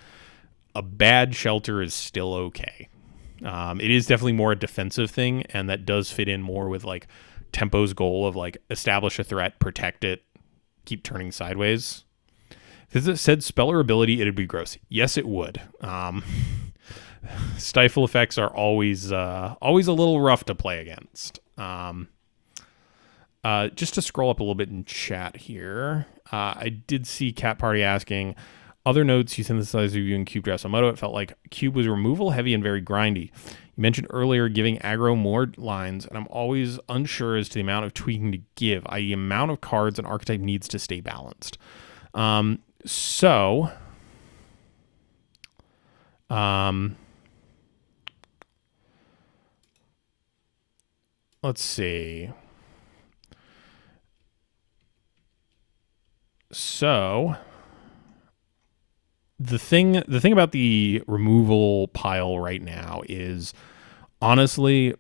a bad Shelter is still okay. It is definitely more a defensive thing, and that does fit in more with like Tempo's goal of like establish a threat, protect it, keep turning sideways. If it said speller ability, it'd be gross. Yes, it would. Stifle effects are always a little rough to play against. Just to scroll up a little bit in chat here, I did see Cat Party asking, other notes you synthesized reviewing Cube Draft Moto, it felt like Cube was removal heavy and very grindy. You mentioned earlier giving aggro more lines, and I'm always unsure as to the amount of tweaking to give, i.e. amount of cards an archetype needs to stay balanced. So, let's see. So, the thing about the removal pile right now is, honestly,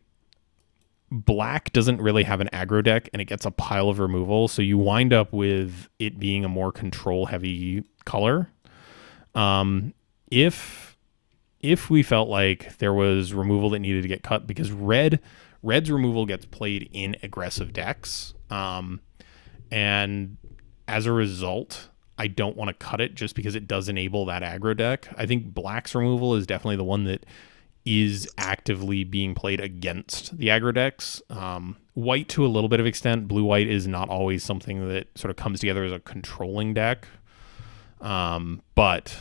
black doesn't really have an aggro deck, and it gets a pile of removal, so you wind up with it being a more control heavy color. If we felt like there was removal that needed to get cut, because red's removal gets played in aggressive decks, and as a result, I don't want to cut it just because it does enable that aggro deck. I think black's removal is definitely the one that is actively being played against the aggro decks. White to a little bit of extent. Blue-white is not always something that sort of comes together as a controlling deck. But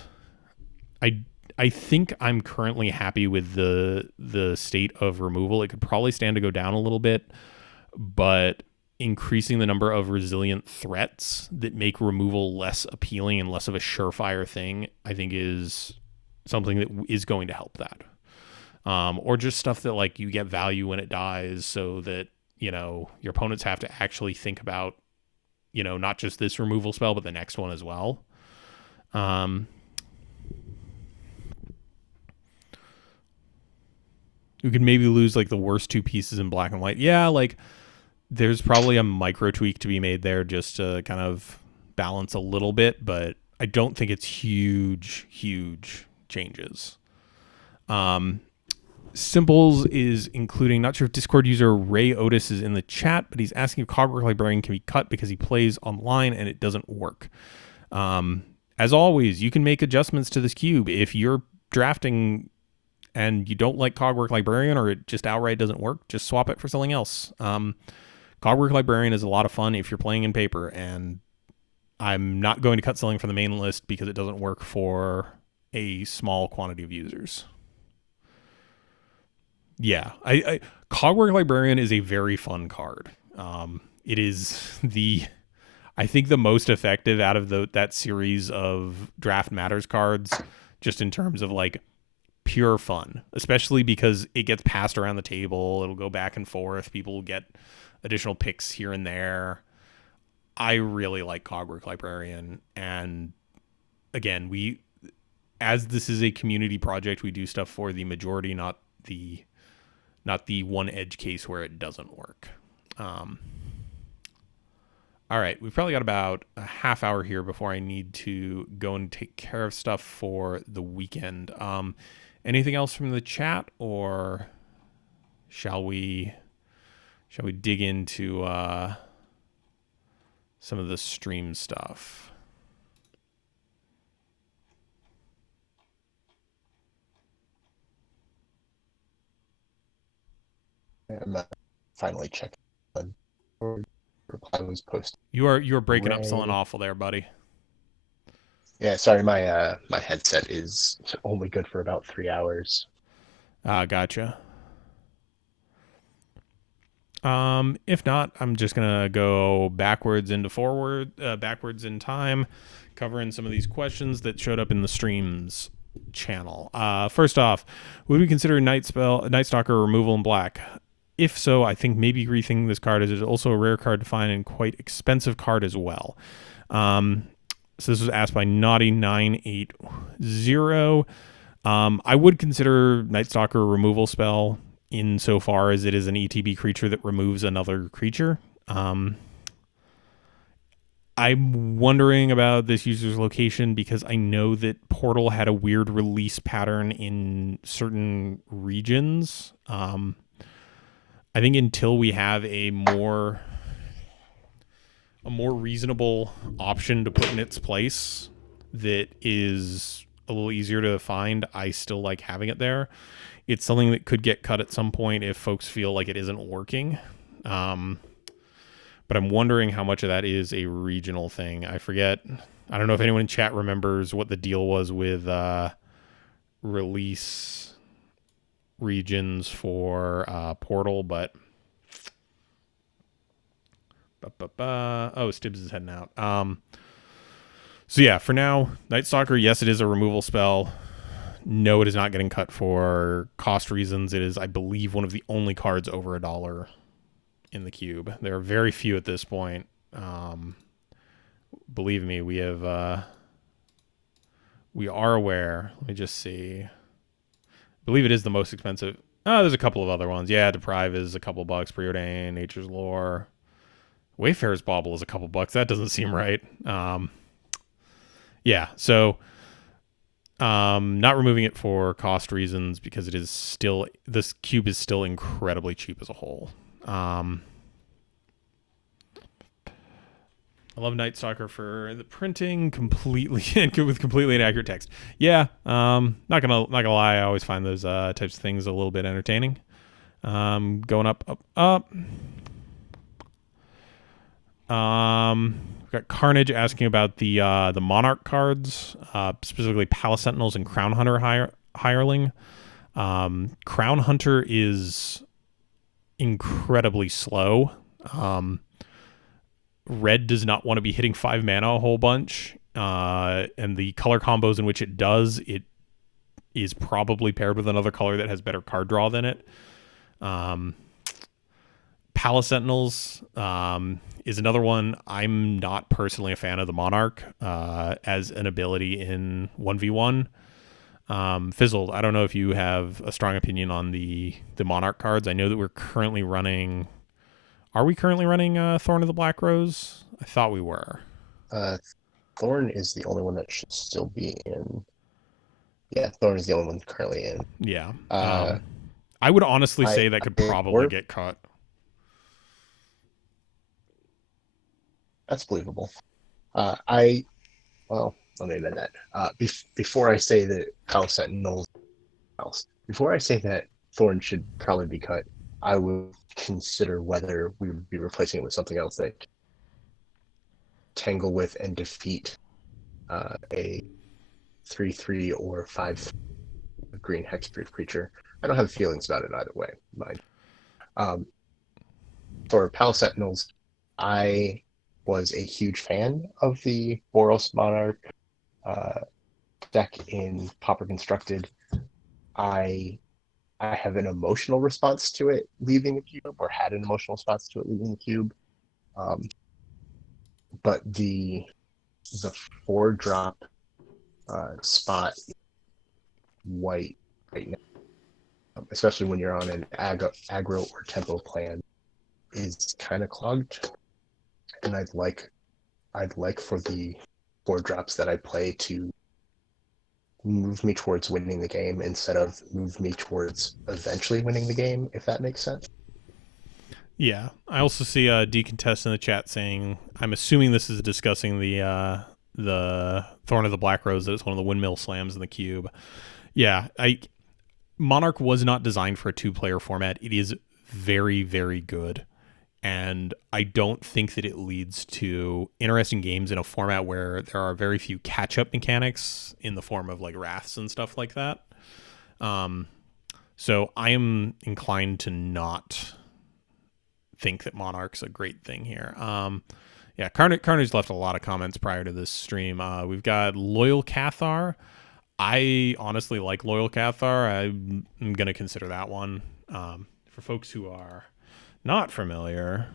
I think I'm currently happy with the state of removal. It could probably stand to go down a little bit, but increasing the number of resilient threats that make removal less appealing and less of a surefire thing, I think is something that is going to help that. Or just stuff that like you get value when it dies, so that, you know, your opponents have to actually think about, you know, not just this removal spell, but the next one as well. You could maybe lose like the worst two pieces in black and white. Yeah, like there's probably a micro tweak to be made there just to kind of balance a little bit, but I don't think it's huge changes. Simples is including, not sure if Discord user Ray Otis is in the chat, but he's asking if Cogwork Librarian can be cut because he plays online and it doesn't work. As always, you can make adjustments to this cube. If you're drafting and you don't like Cogwork Librarian, or it just outright doesn't work, just swap it for something else. Cogwork Librarian is a lot of fun if you're playing in paper, and I'm not going to cut something from the main list because it doesn't work for a small quantity of users. Yeah, I Cogwork Librarian is a very fun card. It is I think the most effective out of that series of Draft Matters cards, just in terms of like pure fun, especially because it gets passed around the table. It'll go back and forth. People get additional picks here and there. I really like Cogwork Librarian, and again, as this is a community project, we do stuff for the majority, not the one edge case where it doesn't work. All right, we've probably got about a half hour here before I need to go and take care of stuff for the weekend. Anything else from the chat, or shall we dig into some of the stream stuff? I'm finally checking the reply was posted. You're breaking up something awful there, buddy. Yeah, sorry, my my headset is only good for about 3 hours. Gotcha. If not, I'm just gonna go backwards into forward, backwards in time, covering some of these questions that showed up in the streams channel. First off, would we consider Night Stalker removal in black? If so, I think maybe rethinking this card, as it is also a rare card to find and quite expensive card as well. So this was asked by Naughty980. I would consider Night Stalker a removal spell insofar as it is an ETB creature that removes another creature. I'm wondering about this user's location because I know that Portal had a weird release pattern in certain regions. I think until we have a more reasonable option to put in its place that is a little easier to find, I still like having it there. It's something that could get cut at some point if folks feel like it isn't working. But I'm wondering how much of that is a regional thing. I forget. I don't know if anyone in chat remembers what the deal was with release regions for Portal, but oh, Stibbs is heading out. So yeah, for now, Night Stalker, yes, it is a removal spell. No, it is not getting cut for cost reasons. It is, I believe, one of the only cards over $1 in the cube. There are very few at this point. Believe me, we are aware. Let me just see. I believe it is the most expensive. Oh, there's a couple of other ones. Yeah, Deprive is a couple bucks. Preordain, Nature's Lore. Wayfarer's Bauble is a couple bucks. That doesn't seem right. Yeah, so not removing it for cost reasons because it is still, this cube is still incredibly cheap as a whole. I love Night Stalker for the printing completely and with completely inaccurate text. Yeah, not gonna lie, I always find those types of things a little bit entertaining. Going up. We've got Carnage asking about the Monarch cards, specifically Palace Sentinels and Crown Hunter Hireling. Crown Hunter is incredibly slow. Red does not want to be hitting 5 mana a whole bunch, and the color combos in which it does, it is probably paired with another color that has better card draw than it. Palace Sentinels is another one. I'm not personally a fan of the Monarch as an ability in 1v1. Fizzled, I don't know if you have a strong opinion on the Monarch cards. I know that we're currently running... Are we currently running Thorn of the Black Rose? I thought we were. Thorn is the only one that should still be in. Yeah, Thorn is the only one currently in. Yeah. I would honestly say that could probably get cut. That's believable. Well, let me amend that. Before I say that Palace Sentinels, before I say that Thorn should probably be cut, I would consider whether we would be replacing it with something else that tangle with and defeat a 3/3 or 5 green hexproof creature. I don't have feelings about it either way, mind. For Palace Sentinels, I was a huge fan of the Boros Monarch deck in Pauper Constructed. I have an emotional response to it leaving the cube, or had an emotional response to it leaving the cube. But the 4-drop spot white right now, especially when you're on an aggro or tempo plan, is kind of clogged. And I'd like for the 4-drops that I play to move me towards winning the game instead of move me towards eventually winning the game, if that makes sense. Yeah. I also see Decontest in the chat saying, I'm assuming this is discussing the Thorn of the Black Rose, that it's one of the windmill slams in the cube. Yeah, Monarch was not designed for a 2-player format. It is very, very good. And I don't think that it leads to interesting games in a format where there are very few catch-up mechanics in the form of like wraths and stuff like that. So I am inclined to not think that Monarch's a great thing here. Yeah, Carnage left a lot of comments prior to this stream. We've got Loyal Cathar. I honestly like Loyal Cathar. I'm going to consider that one. For folks who are not familiar,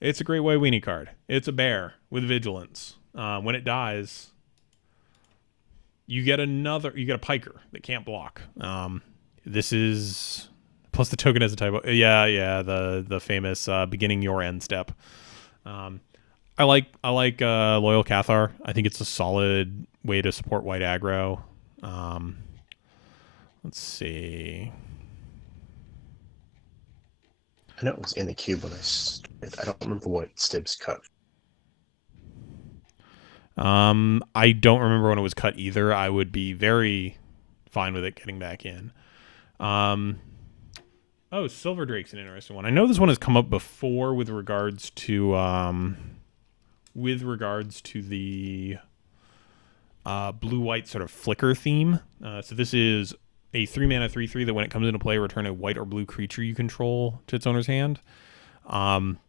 it's a great way weenie card. It's a bear with vigilance. When it dies, you get a piker that can't block. This is plus the token has a typo. Yeah, the famous beginning your end step. Um, I like Loyal Cathar. I think it's a solid way to support white aggro. Um, let's see. I know it was in the cube when I started. I don't remember what Stibs cut. I don't remember when it was cut either. I would be very fine with it getting back in. Oh, Silver Drake's an interesting one. I know this one has come up before with regards to the blue-white sort of flicker theme. So this is a 3-mana 3/3 that when it comes into play, return a white or blue creature you control to its owner's hand.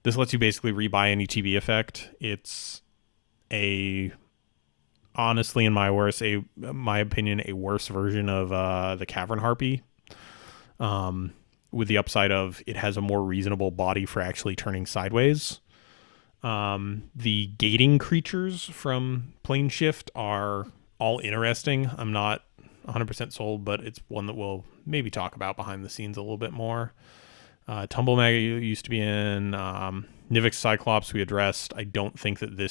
This lets you basically rebuy any TB effect. It's honestly, in my opinion, a worse version of the Cavern Harpy. With the upside of it has a more reasonable body for actually turning sideways. The gating creatures from Plane Shift are all interesting. I'm not 100% sold, but it's one that we'll maybe talk about behind the scenes a little bit more. Tumble Mag used to be in Nivix Cyclops. We addressed. I don't think that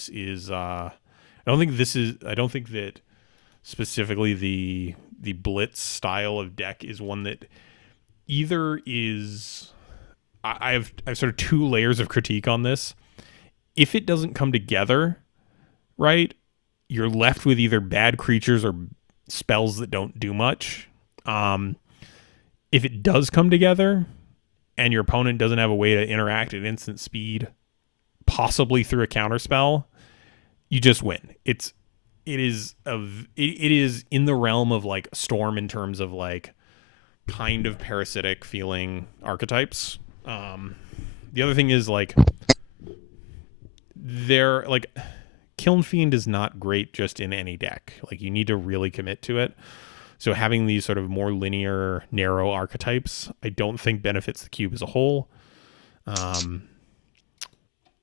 specifically the Blitz style of deck is one that either is. I have sort of two layers of critique on this. If it doesn't come together, right, you're left with either bad creatures or spells that don't do much. If it does come together and your opponent doesn't have a way to interact at instant speed, possibly through a counterspell, you just win. It is in the realm of like Storm in terms of like kind of parasitic feeling archetypes. The other thing is like they're like Kiln Fiend is not great just in any deck. Like you need to really commit to it. So having these sort of more linear, narrow archetypes, I don't think benefits the cube as a whole.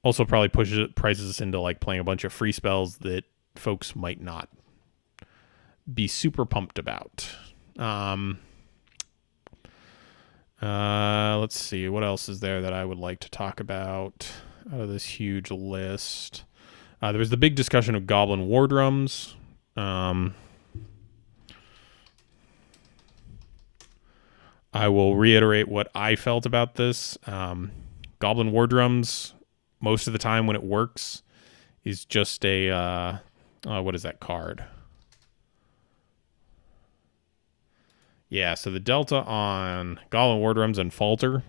Also probably prices us into like playing a bunch of free spells that folks might not be super pumped about. Let's see. What else is there that I would like to talk about out of this huge list? There was the big discussion of Goblin War Drums. I will reiterate what I felt about this. Goblin War Drums, most of the time when it works, is just a... what is that card? Yeah, so the delta on Goblin War Drums and Falter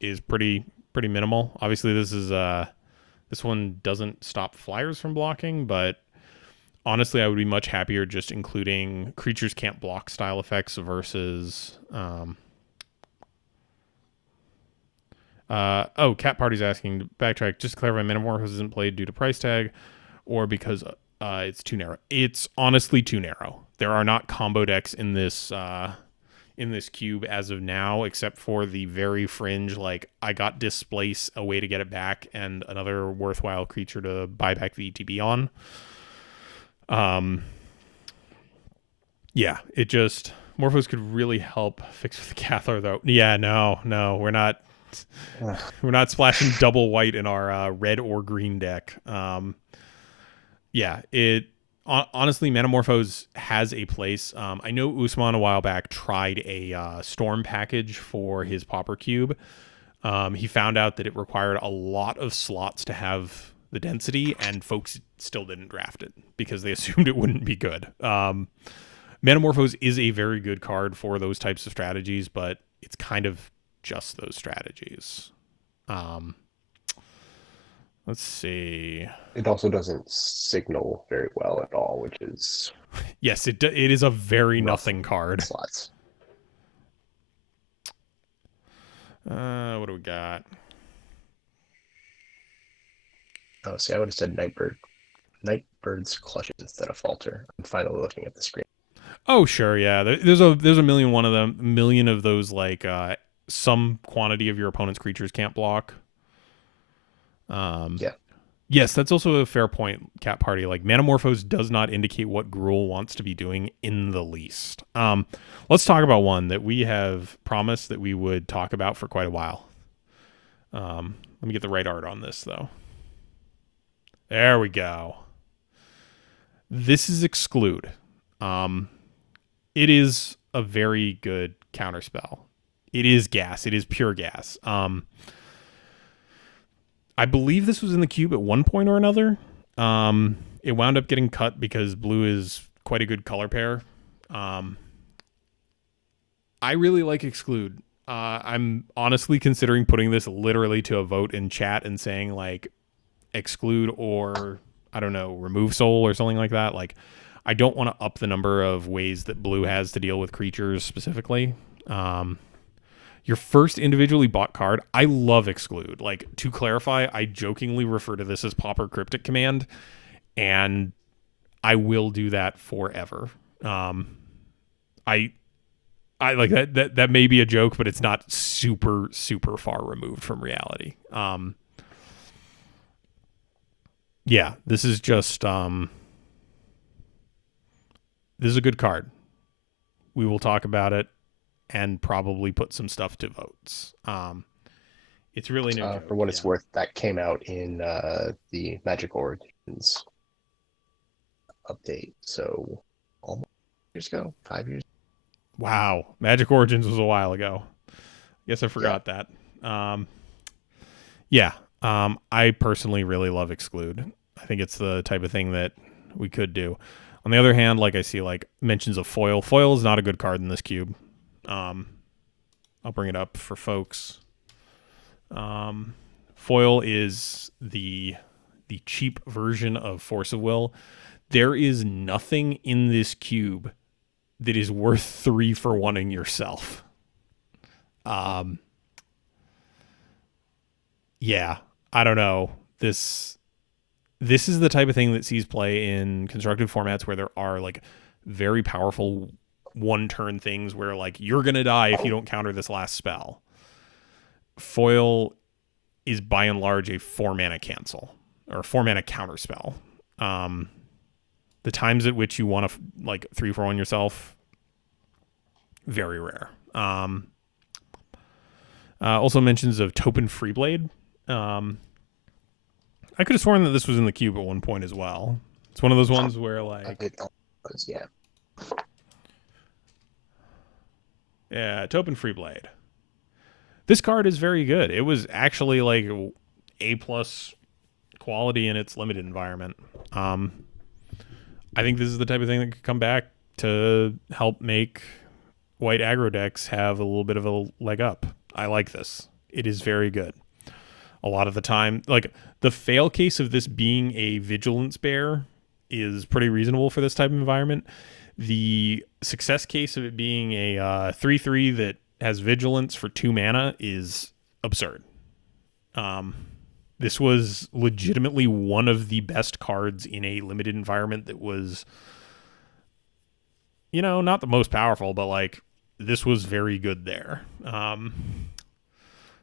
is pretty minimal. Obviously, this one doesn't stop flyers from blocking, but honestly, I would be much happier just including creatures can't block style effects versus... Cat Party's asking to backtrack. Just to clarify, Metamorphosis isn't played due to price tag or because it's too narrow. It's honestly too narrow. There are not combo decks in this cube as of now, except for the very fringe, like I got Displace, a way to get it back, and another worthwhile creature to buy back the ETB on. Yeah, it just Morphos could really help fix with the Cathar though. Yeah, no, we're not. We're not splashing double white in our red or green deck. Yeah, it honestly, Metamorphose has a place. I know Usman a while back tried a Storm package for his Pauper Cube. He found out that it required a lot of slots to have the density, and folks still didn't draft it because they assumed it wouldn't be good. Metamorphose is a very good card for those types of strategies, but it's kind of just those strategies. Let's see. It also doesn't signal very well at all, which is... Yes, it is a very nothing card. Slots. What do we got? Oh, see, I would have said Nightbird's Clutches instead of Falter. I'm finally looking at the screen. Oh, sure, yeah. There's a million of those, like some quantity of your opponent's creatures can't block. Yeah. Yes, that's also a fair point, Cat Party. Like, Metamorphose does not indicate what Gruul wants to be doing in the least. Let's talk about one that we have promised that we would talk about for quite a while. Let me get the right art on this, though. There we go. This is Exclude. It is a very good counterspell. It is gas. It is pure gas. I believe this was in the cube at one point or another. It wound up getting cut because blue is quite a good color pair. I really like Exclude. I'm honestly considering putting this literally to a vote in chat and saying like Exclude or I don't know, Remove Soul or something like that. Like I don't want to up the number of ways that blue has to deal with creatures specifically. Your first individually bought card, I love Exclude. Like, to clarify, I jokingly refer to this as Pauper Cryptic Command, and I will do that forever. I like that may be a joke, but it's not super far removed from reality. Yeah, this is just this is a good card. We will talk about it and probably put some stuff to votes. It's really no joke. For what it's worth, that came out in the Magic Origins update, so almost 5 years. Wow, Magic Origins was a while ago. Guess I forgot that. I personally really love Exclude. I think it's the type of thing that we could do. On the other hand, like I see like mentions of foil. Foil is not a good card in this cube. I'll bring it up for folks. Foil is the cheap version of Force of Will. There is nothing in this cube that is worth 3 for 1ing yourself. Yeah, I don't know. This is the type of thing that sees play in constructed formats where there are like very powerful one-turn things where like you're gonna die if you don't counter this last spell. Foil is by and large a 4-mana cancel or 4-mana counter spell. The times at which you want to like 3 for 1 yourself, very rare. Also mentions of Topin Freeblade. I could have sworn that this was in the cube at one point as well. It's one of those ones where like yeah, Topin Freeblade. This card is very good. It was actually like A+ quality in its limited environment. I think this is the type of thing that could come back to help make white aggro decks have a little bit of a leg up. I like this. It is very good. A lot of the time, like the fail case of this being a vigilance bear is pretty reasonable for this type of environment. The success case of it being a 3/3 that has vigilance for 2 mana is absurd. This was legitimately one of the best cards in a limited environment that was, you know, not the most powerful, but like this was very good there.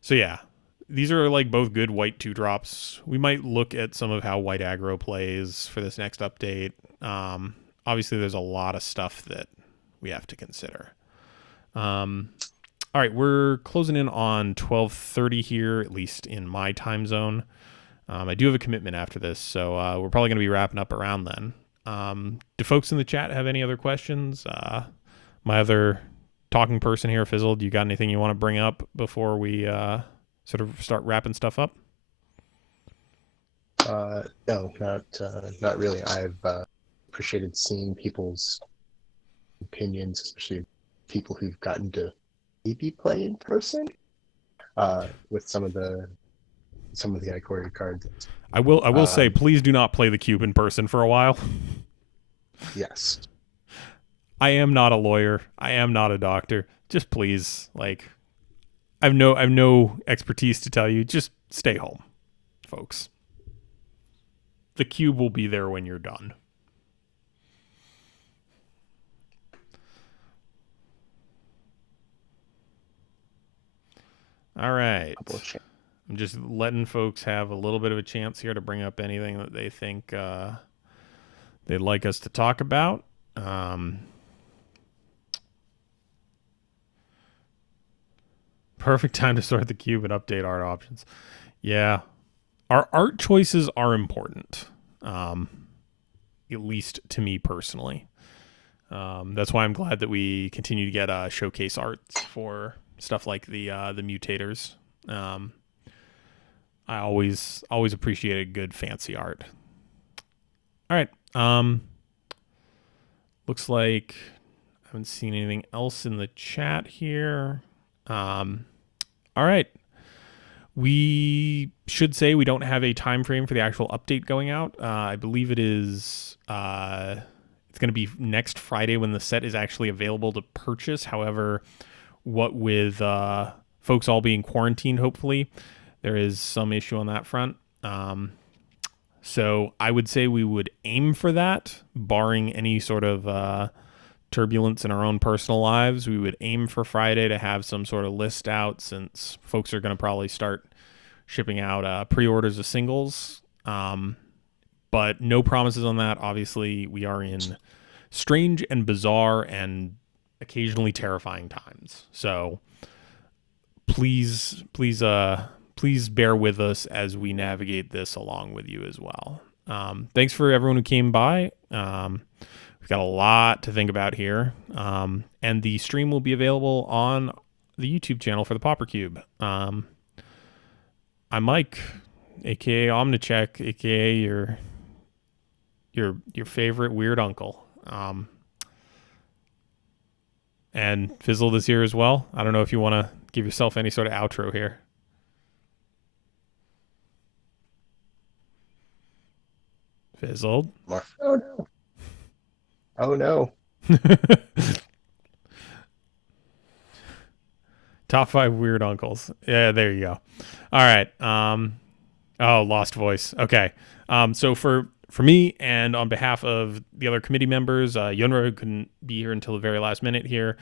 So yeah, these are like both good white 2-drops. We might look at some of how white aggro plays for this next update. Obviously, there's a lot of stuff that we have to consider. All right, we're closing in on 12:30 here, at least in my time zone. I do have a commitment after this, so we're probably going to be wrapping up around then. Do folks in the chat have any other questions? My other talking person here, Fizzle, do you got anything you want to bring up before we sort of start wrapping stuff up? No, not really. I've appreciated seeing people's opinions, especially people who've gotten to maybe play in person with some of the Ikoria cards. I will say, please do not play the cube in person for a while. Yes. I am not a lawyer. I am not a doctor. Just please, like, I've no expertise to tell you. Just stay home, folks. The cube will be there when you're done. All right. I'm just letting folks have a little bit of a chance here to bring up anything that they think they'd like us to talk about. Perfect time to sort the cube and update art options. Yeah. Our art choices are important. at least to me personally. That's why I'm glad that we continue to get showcase arts for stuff like the mutators. I always appreciated good fancy art. All right. Looks like I haven't seen anything else in the chat here. All right. We should say we don't have a time frame for the actual update going out. I believe it is it's going to be next Friday when the set is actually available to purchase. However, what with folks all being quarantined, hopefully, there is some issue on that front. So I would say we would aim for that, barring any sort of turbulence in our own personal lives. We would aim for Friday to have some sort of list out, since folks are going to probably start shipping out pre-orders of singles. But no promises on that. Obviously, we are in strange and bizarre and occasionally terrifying times. So please bear with us as we navigate this along with you as well. Thanks for everyone who came by. We've got a lot to think about here. And the stream will be available on the YouTube channel for the Popper Cube. I'm Mike, aka Omnicheck, aka your favorite weird uncle. And Fizzled is here as well. I don't know if you want to give yourself any sort of outro here. Fizzled. Oh no. Oh no. Top 5 weird uncles. Yeah, there you go. All right. Oh, lost voice. Okay. So for me and on behalf of the other committee members, Yunra, who couldn't be here until the very last minute here,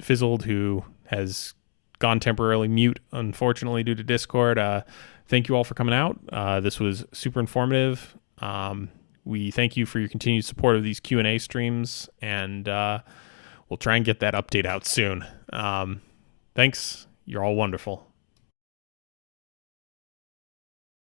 Fizzled, who has gone temporarily mute, unfortunately, due to Discord. Thank you all for coming out. This was super informative. We thank you for your continued support of these Q&A streams, and we'll try and get that update out soon. Thanks. You're all wonderful.